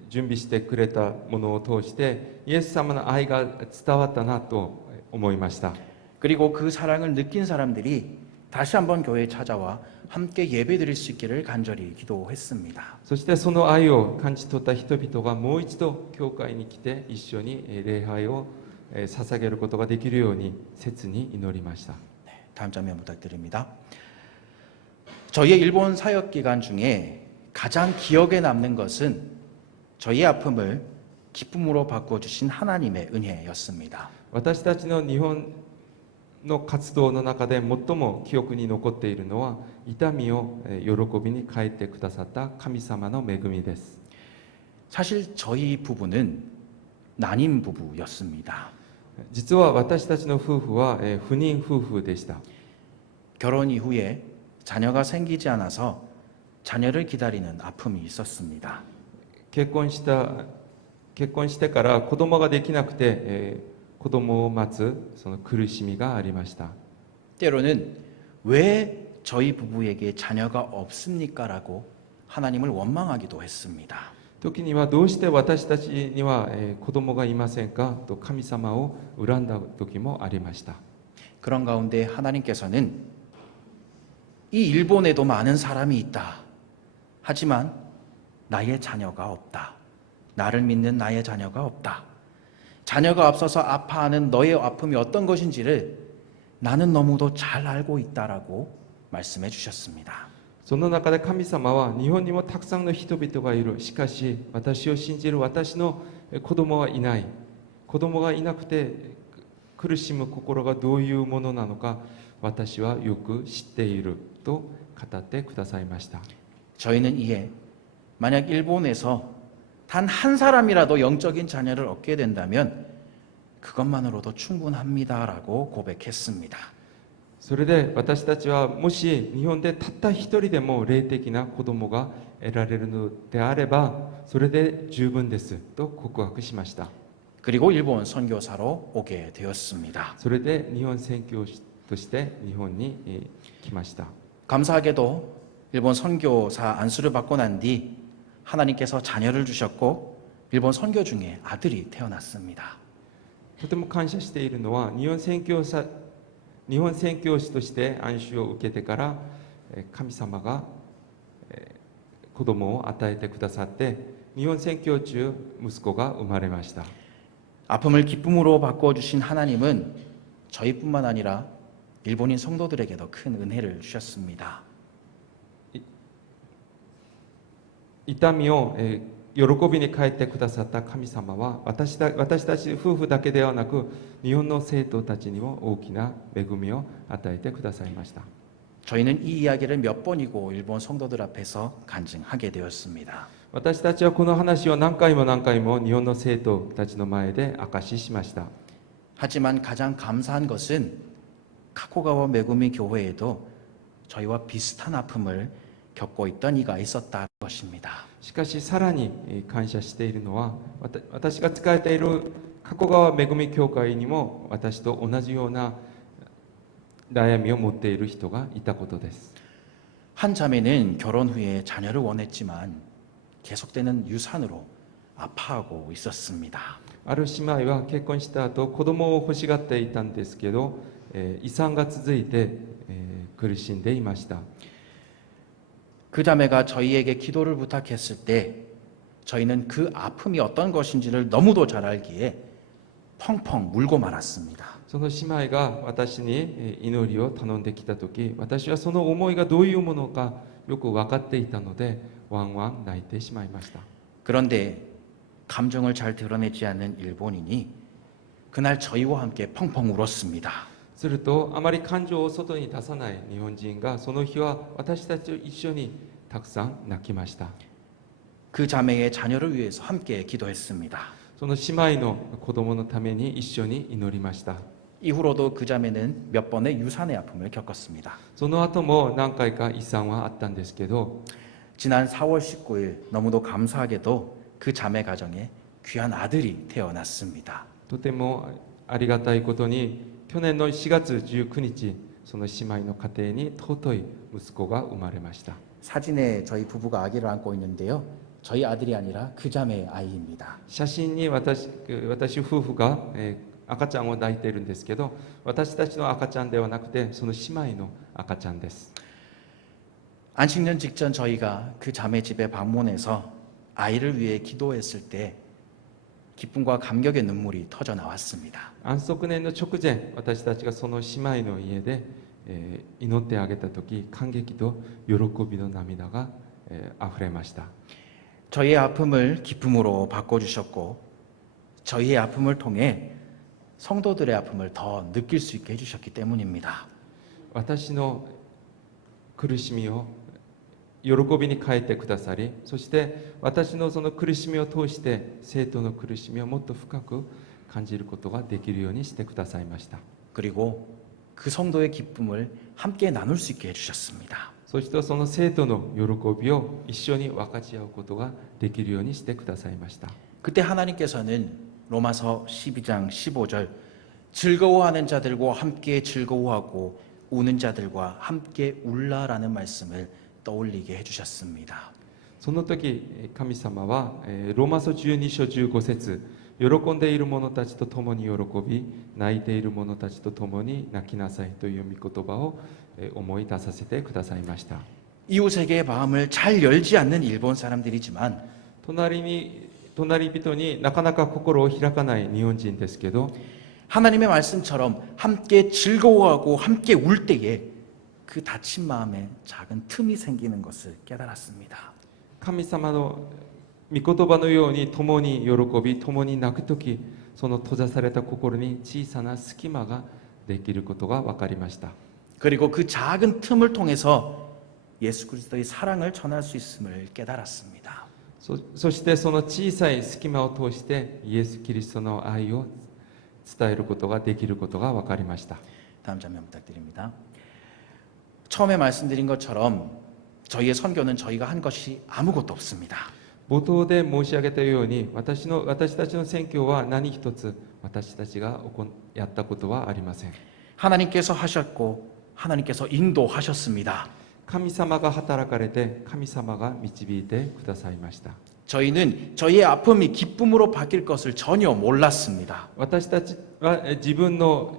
準備してくれたものを通してイエス様の愛が伝わったなと思いました。 그리고 그 사랑을 느낀 사람들이 다시 한번 교회에 찾아와 함께 예배드릴 수 있기를 간절히 기도했습니다. そしてその愛を感じ取った人々がもう一度教会に来て一緒に礼拝を捧げることができるように切に祈りました。 다음 장면 부탁드립니다. 저희의 일본 사역 기간 중에 가장 기억에 남는 것은 저희의 아픔을 기쁨으로 바꿔주신 하나님의 은혜였습니다. 私たちの日本の活動の中で最も記憶に残っているのは痛みを喜びに変えてくださった神様の恵みです。 사실 저희 부부는 난임 부부였습니다. 実は私たちの夫婦は不妊夫婦でした。 결혼 이후에 자녀가 생기지 않아서 자녀를 기다리는 아픔이 있었습니다. 結婚してから子供ができなくて、子供を待つその苦しみがありました。 때로는 왜 저희 부부에게 자녀가 없습니까라고 하나님을 원망하기도 했습니다. 時にはどうして私たちには子供がいませんかと神様を恨んだ時もありました。 그런 가운데 하나님께서는 이 일본에도 많은 사람이 있다. 하지만 나의 자녀가 없다. 나를 믿는 나의 자녀가 없다. 자녀가 없어서 아파하는 너의 아픔이 어떤 것인지를 나는 너무도 잘 알고 있다라고 말씀해 주셨습니다. その中で神様は日本にもたくさんの人々がいる。しかし私を信じる私の子供はいない。子供がいなくて苦しむ心がどういうものなのか私はよく知っていると語ってくださいました。 저희는 이에 만약 일본에서 단 한 사람이라도 영적인 자녀를 얻게 된다면 그것만으로도 충분합니다라고 고백했습니다. それで私たちはもし日本でたった一人でも霊的な子供が得られるのであればそれで十分ですと告白しました。 그리고 일본 선교사로 오게 되었습니다. それで日本宣教師として日本に来ました。 감사하게도 일본 선교사 안수를 받고 난 뒤 하나님께서 자녀를 주셨고 일본 선교 중에 아들이 태어났습니다. とても感謝しているのは日本宣教師として安守を受けてから神様が子供を与えてくださって日本宣教中息子が生まれました。 아픔을 기쁨으로 바꿔주신 하나님은 저희뿐만 아니라 일본인 성도들에게도 큰 은혜를 주셨습니다. 痛みを喜びに変えてくださった神様は私たち夫婦だけではなく日本の生徒たちにも大きな恵みを与えてくださいました。 저희는 이 이야기를 몇 번이고 일본 성도들 앞에서 간증하게 되었습니다. 私たちはこの話を何回も日本の生徒たちの前で証ししました。 하지만 가장 감사한 것은 카코가와 메구미 교회에도 저희와 비슷한 아픔을 겪고 있던 이가 있었다는 것입니다. しかしさらに感謝しているのは私が仕えている加古川恵み教会にも私と同じような悩みを持っている人がいたことです。 한 자매는 결혼 후에 자녀를 원했지만 계속되는 유산으로 아파하고 있었습니다. ある姉妹は結婚した後子供を欲しがっていたんですけど、遺産が続いて、苦しんでいました。 그 자매가 저희에게 기도를 부탁했을 때 저희는 그 아픔이 어떤 것인지를 너무도 잘 알기에 펑펑 울고 말았습니다. その姉妹が私に祈りを頼んできた時、私はその思いがどういうものかよく分かっていたのでワンワン泣いてしまいました。 그런데 감정을 잘 드러내지 않는 일본인이 그날 저희와 함께 펑펑 울었습니다. するとあまり感情を外に出さない日本人がその日は私たちと一緒にたくさん泣きました。 그 자매의 자녀를 위해서 함께 기도했습니다. その姉妹の子供のために一緒に祈りました。 이후로도 그 자매는 몇 번의 유산의 아픔을 겪었습니다. その後も何回か遺産はあったんですけど、 지난 4월 19일 너무도 감사하게도 그 자매 가정에 귀한 아들이 태어났습니다. とてもありがたいことに去年の4月19日その姉妹の家庭に尊い息子が生まれました。 사진에 저희 부부가 아기를 안고 있는데요. 저희 아들이 아니라 그 자매의 아이입니다. 写真に私夫婦が、赤ちゃんを抱いているんですけど、私たちの赤ちゃんではなくてその姉妹の赤ちゃんです。 안식년 직전 저희가 그 자매 집에 방문해서 아이를 위해 기도했을 때 기쁨과 감격의 눈물이 터져 나왔습니다. 安息年の直前、私たちがその姉妹の家で、祈ってあげた時、感激と喜びの涙が、溢れました。 저희의 아픔을 기쁨으로 바꿔주셨고 저희의 아픔을 통해 성도들의 아픔을 더 느낄 수 있게 해주셨기 때문입니다. 私の苦しみを喜びに変えてくださり、そして私のその苦しみを通して生徒の苦しみをもっと深く感じることができるようにしてくださいました。 그리고 그 성도의 기쁨을 함께 나눌 수 있게 해주셨습니다. そしてその生徒の喜びを一緒に分かち合うことができるようにしてくださいました。 그때 하나님께서는 로마서 12장 15절 즐거워하는 자들과 함께 즐거워하고 우는 자들과 함께 울라라는 말씀을 떠올리게 해주셨습니다. その時神様はローマ書12章15節、喜んでいる者たちと共に喜び、泣いている者たちと共に泣きなさいという御言葉を思い出させてくださいました。 이웃에게 마음을 잘 열지 않는 일본 사람들이지만 隣人になかなか心を開かない日本人ですけど、 하나님의 말씀처럼 함께 즐거워하고 함께 울 때에 그 다친 마음에 작은 틈이 생기는 것을 깨달았습니다. 神様の御言葉のように共に喜び共に泣くとき、その閉ざされた心に小さな隙間ができることが分かりました。 그리고 그 작은 틈을 통해서 예수 그리스도의 사랑을 전할 수 있음을 깨달았습니다. そしてその小さい隙間を通してイエス・キリストの愛を伝えることができることが分かりました。 다음 장면 부탁드립니다. 처음에 말씀드린 것처럼 저희의 선교는 저희가 한 것이 아무것도 없습니다. 冒頭で申し上げたように私たちの宣教は何一つ私たちがやったことはありません。 하나님께서 하셨고 하나님께서 인도하셨습니다. 神様が働かれて神様が導いてくださいました。 저희는 저희의 아픔이 기쁨으로 바뀔 것을 전혀 몰랐습니다. 私たちは自分の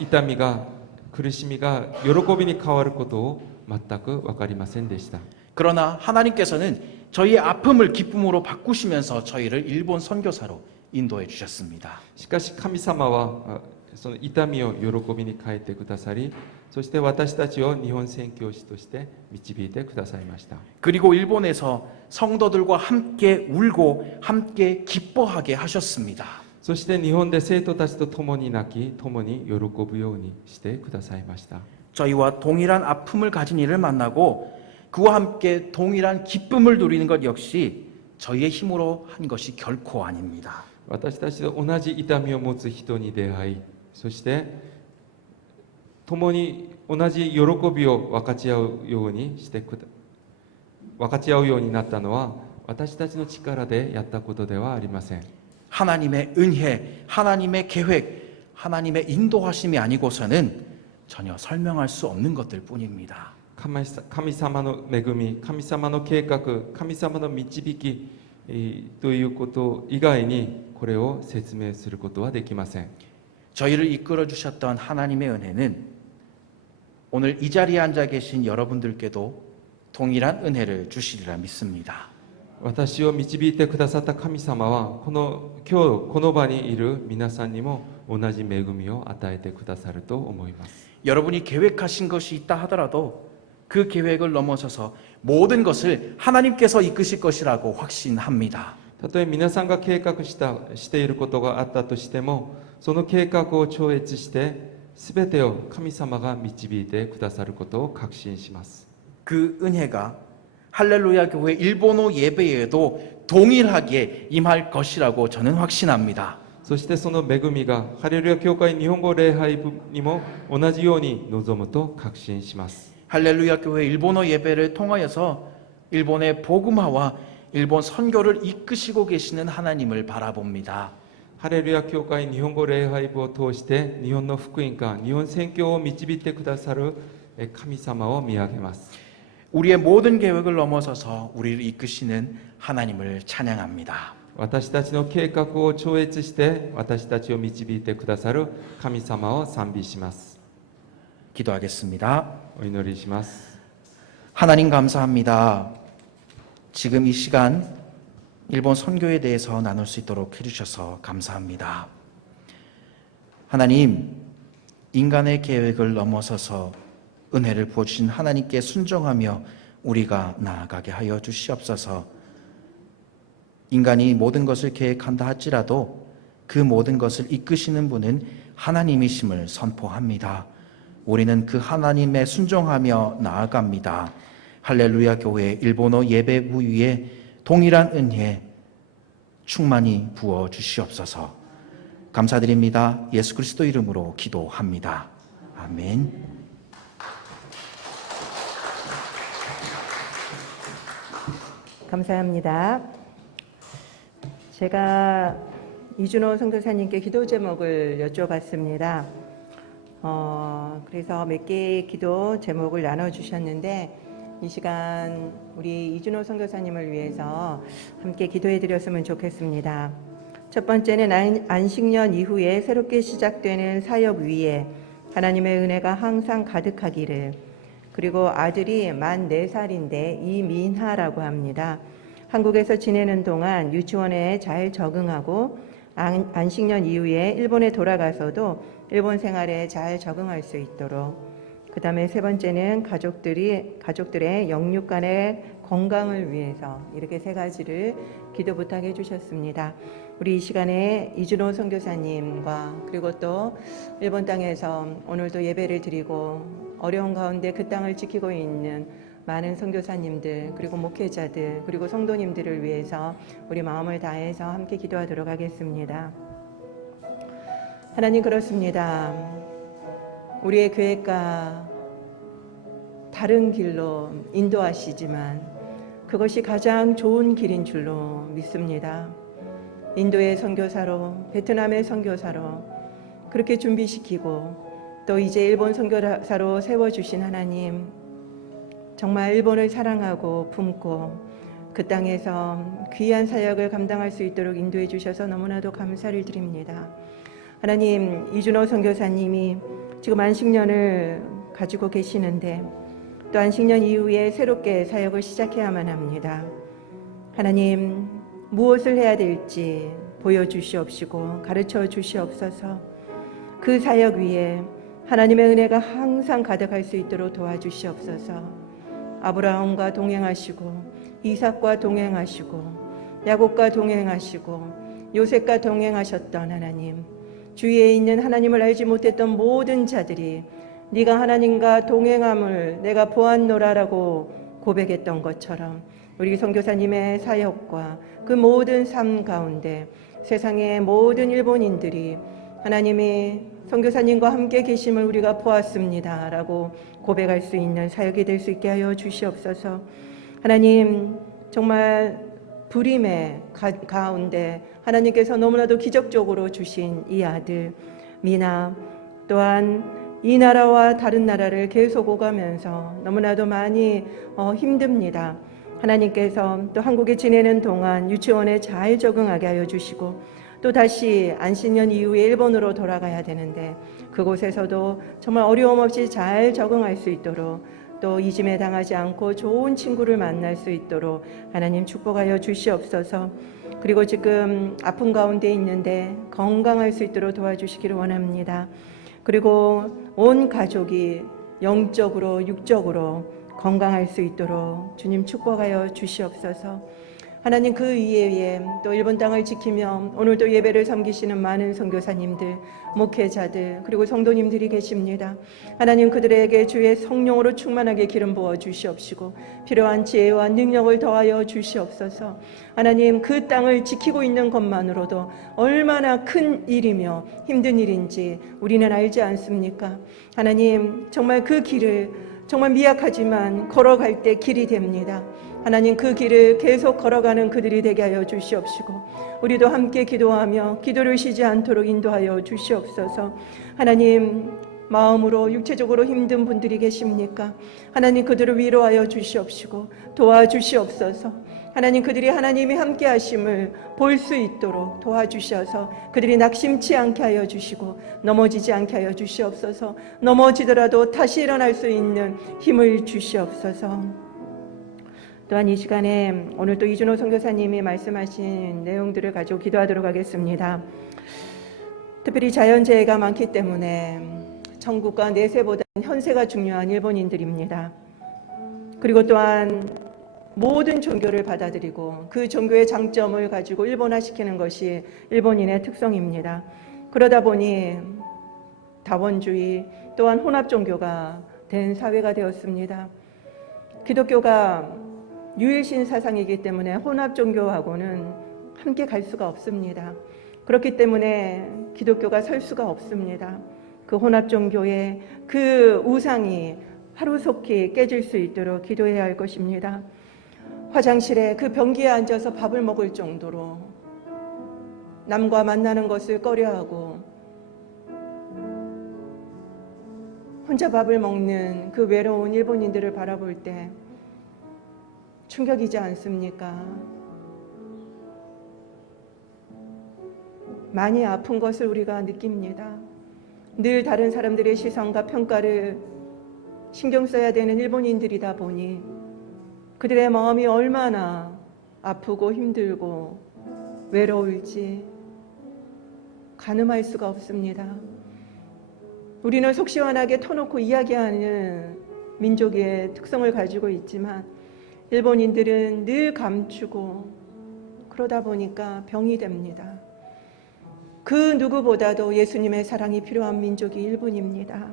痛みが苦しみが喜びに変わることを全く分かりませんでした。 그러나 하나님께서는 저희의 아픔을 기쁨으로 바꾸시면서 저희를 일본 선교사로 인도해 주셨습니다. しかし神様はその痛みを喜びに変えてくださり、そして私たちを日本宣教師として導いてくださいました。 그리고 일본에서 성도들과 함께 울고 함께 기뻐하게 하셨습니다. そして日本で生徒たちと共に泣き共に喜ぶようにしてくださいました。 저희와 동일한 아픔을 가진 이를 만나고 그와 함께 동일한 기쁨을 누리는 것 역시 저희의 힘으로 한 것이 결코 아닙니다. 私たちと同じ痛みを持つ人に出会い、そして共に同じ喜びを分かち合うようになったのは私たちの力でやったことではありません。 하나님의 은혜, 하나님의 계획, 하나님의 인도하심이 아니고서는 전혀 설명할 수 없는 것들 뿐입니다. 神様の恵み、神様の計画、神様の導きということ以外にこれを説明することはできません。 저희를 이끌어 주셨던 하나님의 은혜는 오늘 이 자리에 앉아 계신 여러분들께도 동일한 은혜를 주시리라 믿습니다. 私を導いてくださった神様は今日この場にいる皆さんにも同じ恵みを与えてくださると思います。 여러분이 계획하신 것이 있다 하더라도 그 계획을 넘어서서 모든 것을 하나님께서 이끄실 것이라고 확신합니다. たとえ皆さんが計画していることがあったとしても、その計画を超越して全てを神様が導いてくださることを確信します。 그 은혜가 할렐루야 교회 일본어 예배에도 동일하게 임할 것이라고 저는 확신합니다. そしてその恵みがハレルヤ教会日本語礼拝部にも同じように望むと確信します。 할렐루야 교회 일본어 예배를 통하여서 일본의 복음화와 일본 선교를 이끄시고 계시는 하나님을 바라봅니다. ハレルヤ教会日本語礼拝部を通して日本の福音化、日本宣教を導いてくださる神様を見上げます。 우리의 모든 계획을 넘어서서 우리를 이끄시는 하나님을 찬양합니다. 私たちの計画を超越して私たちを導いてくださる神様を賛美します。 기도하겠습니다. お祈りします。 하나님 감사합니다. 지금 이 시간 일본 선교에 대해서 나눌 수 있도록 해주셔서 감사합니다. 하나님, 인간의 계획을 넘어서서 은혜를 부어주신 하나님께 순종하며 우리가 나아가게 하여 주시옵소서. 인간이 모든 것을 계획한다 할지라도 그 모든 것을 이끄시는 분은 하나님이심을 선포합니다. 우리는 그 하나님에 순종하며 나아갑니다. 할렐루야 교회 일본어 예배부 위에 동일한 은혜 충만히 부어 주시옵소서. 감사드립니다. 예수 그리스도 이름으로 기도합니다. 아멘. 감사합니다. 제가 이준호 선교사님께 기도 제목을 여쭤봤습니다. 그래서 몇 개의 기도 제목을 나눠주셨는데 이 시간 우리 이준호 선교사님을 위해서 함께 기도해 드렸으면 좋겠습니다. 첫 번째는 안식년 이후에 새롭게 시작되는 사역 위에 하나님의 은혜가 항상 가득하기를, 그리고 아들이 만 4살인데 이민하라고 합니다. 한국에서 지내는 동안 유치원에 잘 적응하고 안식년 이후에 일본에 돌아가서도 일본 생활에 잘 적응할 수 있도록, 그 다음에 세 번째는 가족들의 영육 간의 건강을 위해서, 이렇게 세 가지를 기도 부탁해 주셨습니다. 우리 이 시간에 이준호 선교사님과 그리고 또 일본 땅에서 오늘도 예배를 드리고 어려운 가운데 그 땅을 지키고 있는 많은 선교사님들, 그리고 목회자들, 그리고 성도님들을 위해서 우리 마음을 다해서 함께 기도하도록 하겠습니다. 하나님, 그렇습니다. 우리의 계획과 다른 길로 인도하시지만 그것이 가장 좋은 길인 줄로 믿습니다. 인도의 선교사로, 베트남의 선교사로 그렇게 준비시키고 또 이제 일본 선교사로 세워주신 하나님, 정말 일본을 사랑하고 품고 그 땅에서 귀한 사역을 감당할 수 있도록 인도해 주셔서 너무나도 감사를 드립니다. 하나님, 이준호 선교사님이 지금 안식년을 가지고 계시는데 또 안식년 이후에 새롭게 사역을 시작해야만 합니다. 하나님, 무엇을 해야 될지 보여주시옵시고 가르쳐 주시옵소서. 그 사역 위에 하나님의 은혜가 항상 가득할 수 있도록 도와주시옵소서. 아브라함과 동행하시고 이삭과 동행하시고 야곱과 동행하시고 요셉과 동행하셨던 하나님, 주위에 있는 하나님을 알지 못했던 모든 자들이 네가 하나님과 동행함을 내가 보았노라라고 고백했던 것처럼 우리 선교사님의 사역과 그 모든 삶 가운데 세상의 모든 일본인들이 하나님이 선교사님과 함께 계심을 우리가 보았습니다 라고 고백할 수 있는 사역이 될 수 있게 하여 주시옵소서. 하나님, 정말 불임의 가운데 하나님께서 너무나도 기적적으로 주신 이 아들 미나, 또한 이 나라와 다른 나라를 계속 오가면서 너무나도 많이 힘듭니다. 하나님께서 또 한국에 지내는 동안 유치원에 잘 적응하게 하여 주시고 또 다시 안식년 이후에 일본으로 돌아가야 되는데 그곳에서도 정말 어려움 없이 잘 적응할 수 있도록 또 이짐에 당하지 않고 좋은 친구를 만날 수 있도록 하나님 축복하여 주시옵소서. 그리고 지금 아픈 가운데 있는데 건강할 수 있도록 도와주시기를 원합니다. 그리고 온 가족이 영적으로 육적으로 건강할 수 있도록 주님 축복하여 주시옵소서. 하나님 그 위에 또 일본 땅을 지키며 오늘도 예배를 섬기시는 많은 선교사님들, 목회자들 그리고 성도님들이 계십니다. 하나님 그들에게 주의 성령으로 충만하게 기름 부어 주시옵시고 필요한 지혜와 능력을 더하여 주시옵소서. 하나님 그 땅을 지키고 있는 것만으로도 얼마나 큰 일이며 힘든 일인지 우리는 알지 않습니까? 하나님 정말 그 길을 정말 미약하지만 걸어갈 때 길이 됩니다. 하나님 그 길을 계속 걸어가는 그들이 되게 하여 주시옵시고 우리도 함께 기도하며 기도를 쉬지 않도록 인도하여 주시옵소서. 하나님 마음으로 육체적으로 힘든 분들이 계십니까? 하나님 그들을 위로하여 주시옵시고 도와주시옵소서. 하나님 그들이 하나님이 함께 하심을 볼 수 있도록 도와주셔서 그들이 낙심치 않게 하여 주시고 넘어지지 않게 하여 주시옵소서. 넘어지더라도 다시 일어날 수 있는 힘을 주시옵소서. 또한 이 시간에 오늘 또 이준호 선교사님이 말씀하신 내용들을 가지고 기도하도록 하겠습니다. 특별히 자연재해가 많기 때문에 천국과 내세보다 현세가 중요한 일본인들입니다. 그리고 또한 모든 종교를 받아들이고 그 종교의 장점을 가지고 일본화시키는 것이 일본인의 특성입니다. 그러다 보니 다원주의 또한 혼합종교가 된 사회가 되었습니다. 기독교가 유일신 사상이기 때문에 혼합종교하고는 함께 갈 수가 없습니다. 그렇기 때문에 기독교가 설 수가 없습니다. 그 혼합종교의 그 우상이 하루속히 깨질 수 있도록 기도해야 할 것입니다. 화장실에 그 변기에 앉아서 밥을 먹을 정도로 남과 만나는 것을 꺼려하고 혼자 밥을 먹는 그 외로운 일본인들을 바라볼 때 충격이지 않습니까? 많이 아픈 것을 우리가 느낍니다. 늘 다른 사람들의 시선과 평가를 신경 써야 되는 일본인들이다 보니 그들의 마음이 얼마나 아프고 힘들고 외로울지 가늠할 수가 없습니다. 우리는 속 시원하게 터놓고 이야기하는 민족의 특성을 가지고 있지만 일본인들은 늘 감추고 그러다 보니까 병이 됩니다. 그 누구보다도 예수님의 사랑이 필요한 민족이 일본입니다.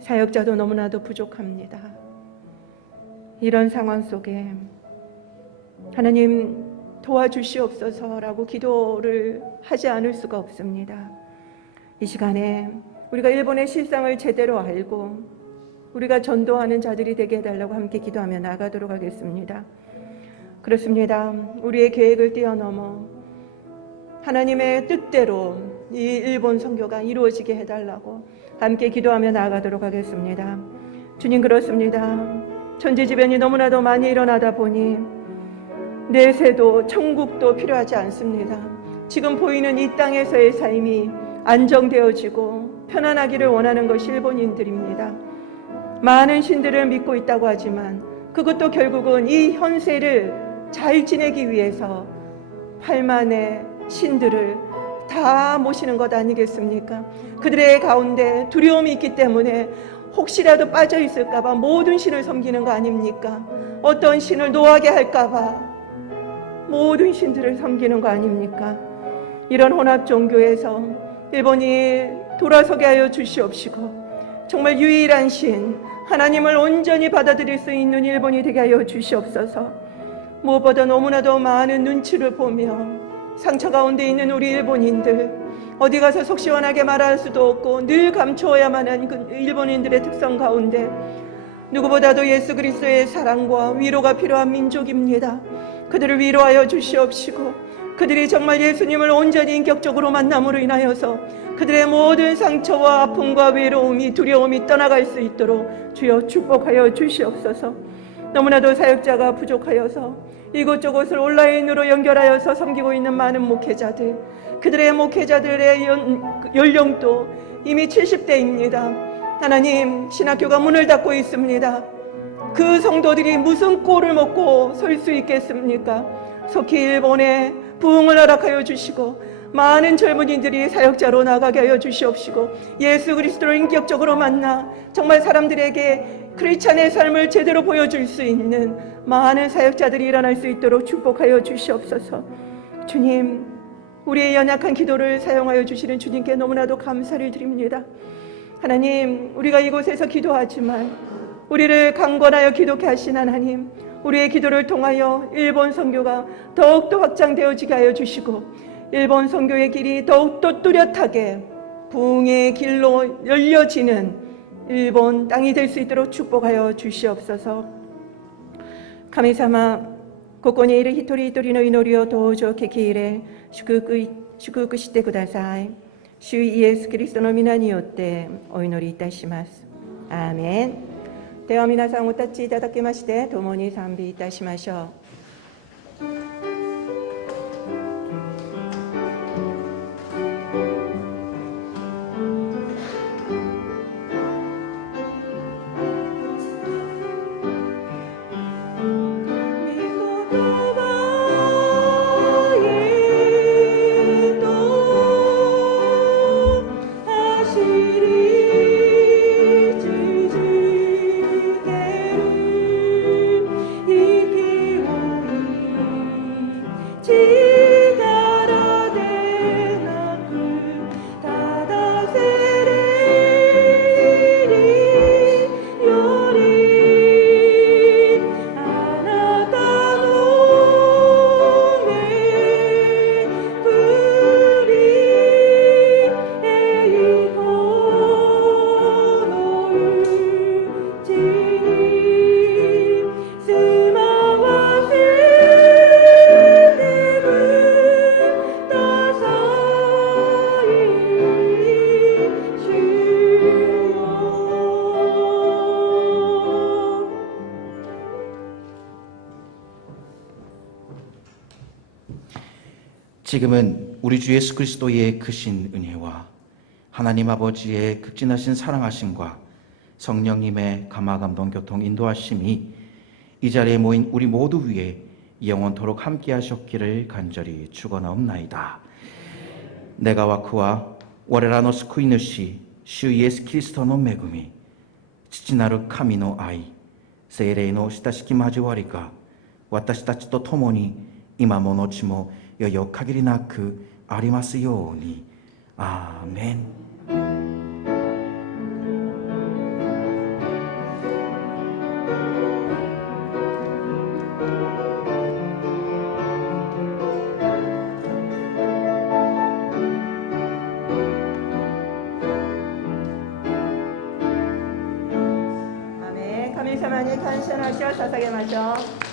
사역자도 너무나도 부족합니다. 이런 상황 속에 하나님 도와주시옵소서라고 기도를 하지 않을 수가 없습니다. 이 시간에 우리가 일본의 실상을 제대로 알고 우리가 전도하는 자들이 되게 해달라고 함께 기도하며 나가도록 하겠습니다. 그렇습니다. 우리의 계획을 뛰어넘어 하나님의 뜻대로 이 일본 선교가 이루어지게 해달라고 함께 기도하며 나가도록 하겠습니다. 주님 그렇습니다. 천지지변이 너무나도 많이 일어나다 보니 내세도 천국도 필요하지 않습니다. 지금 보이는 이 땅에서의 삶이 안정되어지고 편안하기를 원하는 것이 일본인들입니다. 많은 신들을 믿고 있다고 하지만 그것도 결국은 이 현세를 잘 지내기 위해서 8만의 신들을 다 모시는 것 아니겠습니까? 그들의 가운데 두려움이 있기 때문에 혹시라도 빠져 있을까 봐 모든 신을 섬기는 거 아닙니까? 어떤 신을 노하게 할까 봐 모든 신들을 섬기는 거 아닙니까? 이런 혼합 종교에서 일본이 돌아서게 하여 주시옵시고 정말 유일한 신 하나님을 온전히 받아들일 수 있는 일본이 되게 하여 주시옵소서. 무엇보다 너무나도 많은 눈치를 보며 상처 가운데 있는 우리 일본인들 어디 가서 속 시원하게 말할 수도 없고 늘 감추어야만 하는 그 일본인들의 특성 가운데 누구보다도 예수 그리스도의 사랑과 위로가 필요한 민족입니다. 그들을 위로하여 주시옵시고 그들이 정말 예수님을 온전히 인격적으로 만남으로 인하여서 그들의 모든 상처와 아픔과 외로움이 두려움이 떠나갈 수 있도록 주여 축복하여 주시옵소서. 너무나도 사역자가 부족하여서 이곳저곳을 온라인으로 연결하여서 섬기고 있는 많은 목회자들, 그들의 목회자들의 연령도 이미 70대입니다. 하나님, 신학교가 문을 닫고 있습니다. 그 성도들이 무슨 꼴을 먹고 설 수 있겠습니까? 속히 일본에 부흥을 허락하여 주시고 많은 젊은이들이 사역자로 나가게 하여 주시옵시고 예수 그리스도를 인격적으로 만나 정말 사람들에게 크리스찬의 삶을 제대로 보여줄 수 있는 많은 사역자들이 일어날 수 있도록 축복하여 주시옵소서. 주님, 우리의 연약한 기도를 사용하여 주시는 주님께 너무나도 감사를 드립니다. 하나님, 우리가 이곳에서 기도하지만 우리를 강권하여 기도케 하신 하나님, 우리의 기도를 통하여 일본 선교가 더욱더 확장되어지게 하여 주시고 일본 선교의 길이 더욱더 뚜렷하게 부흥의 길로 열려지는 일본 땅이 될 수 있도록 축복하여 주시옵소서. 카미사마ここにいる一人一人の祈りを同情聞き入れ祝福してください。主イエスキリストの皆によってお祈りいたします。アーメン。では皆さんお立ちいただきまして共に賛美いたしましょう。지금은 우리 주 예수 그리스도의 크신 은혜와 하나님 아버지의 극진하신 사랑하심과 성령님의 감화감동 교통 인도하심이 이 자리에 모인 우리 모두 위에 영원토록 함께 하셨기를 간절히 축원하옵나이다. 내가와 그와我らの救い主主イエスキリストの恵み、父なる神の愛、聖霊の親しき交わりが私たちと共に今も後もよよ限りなくありますように。アーメン。神様に感謝の足を捧げましょう。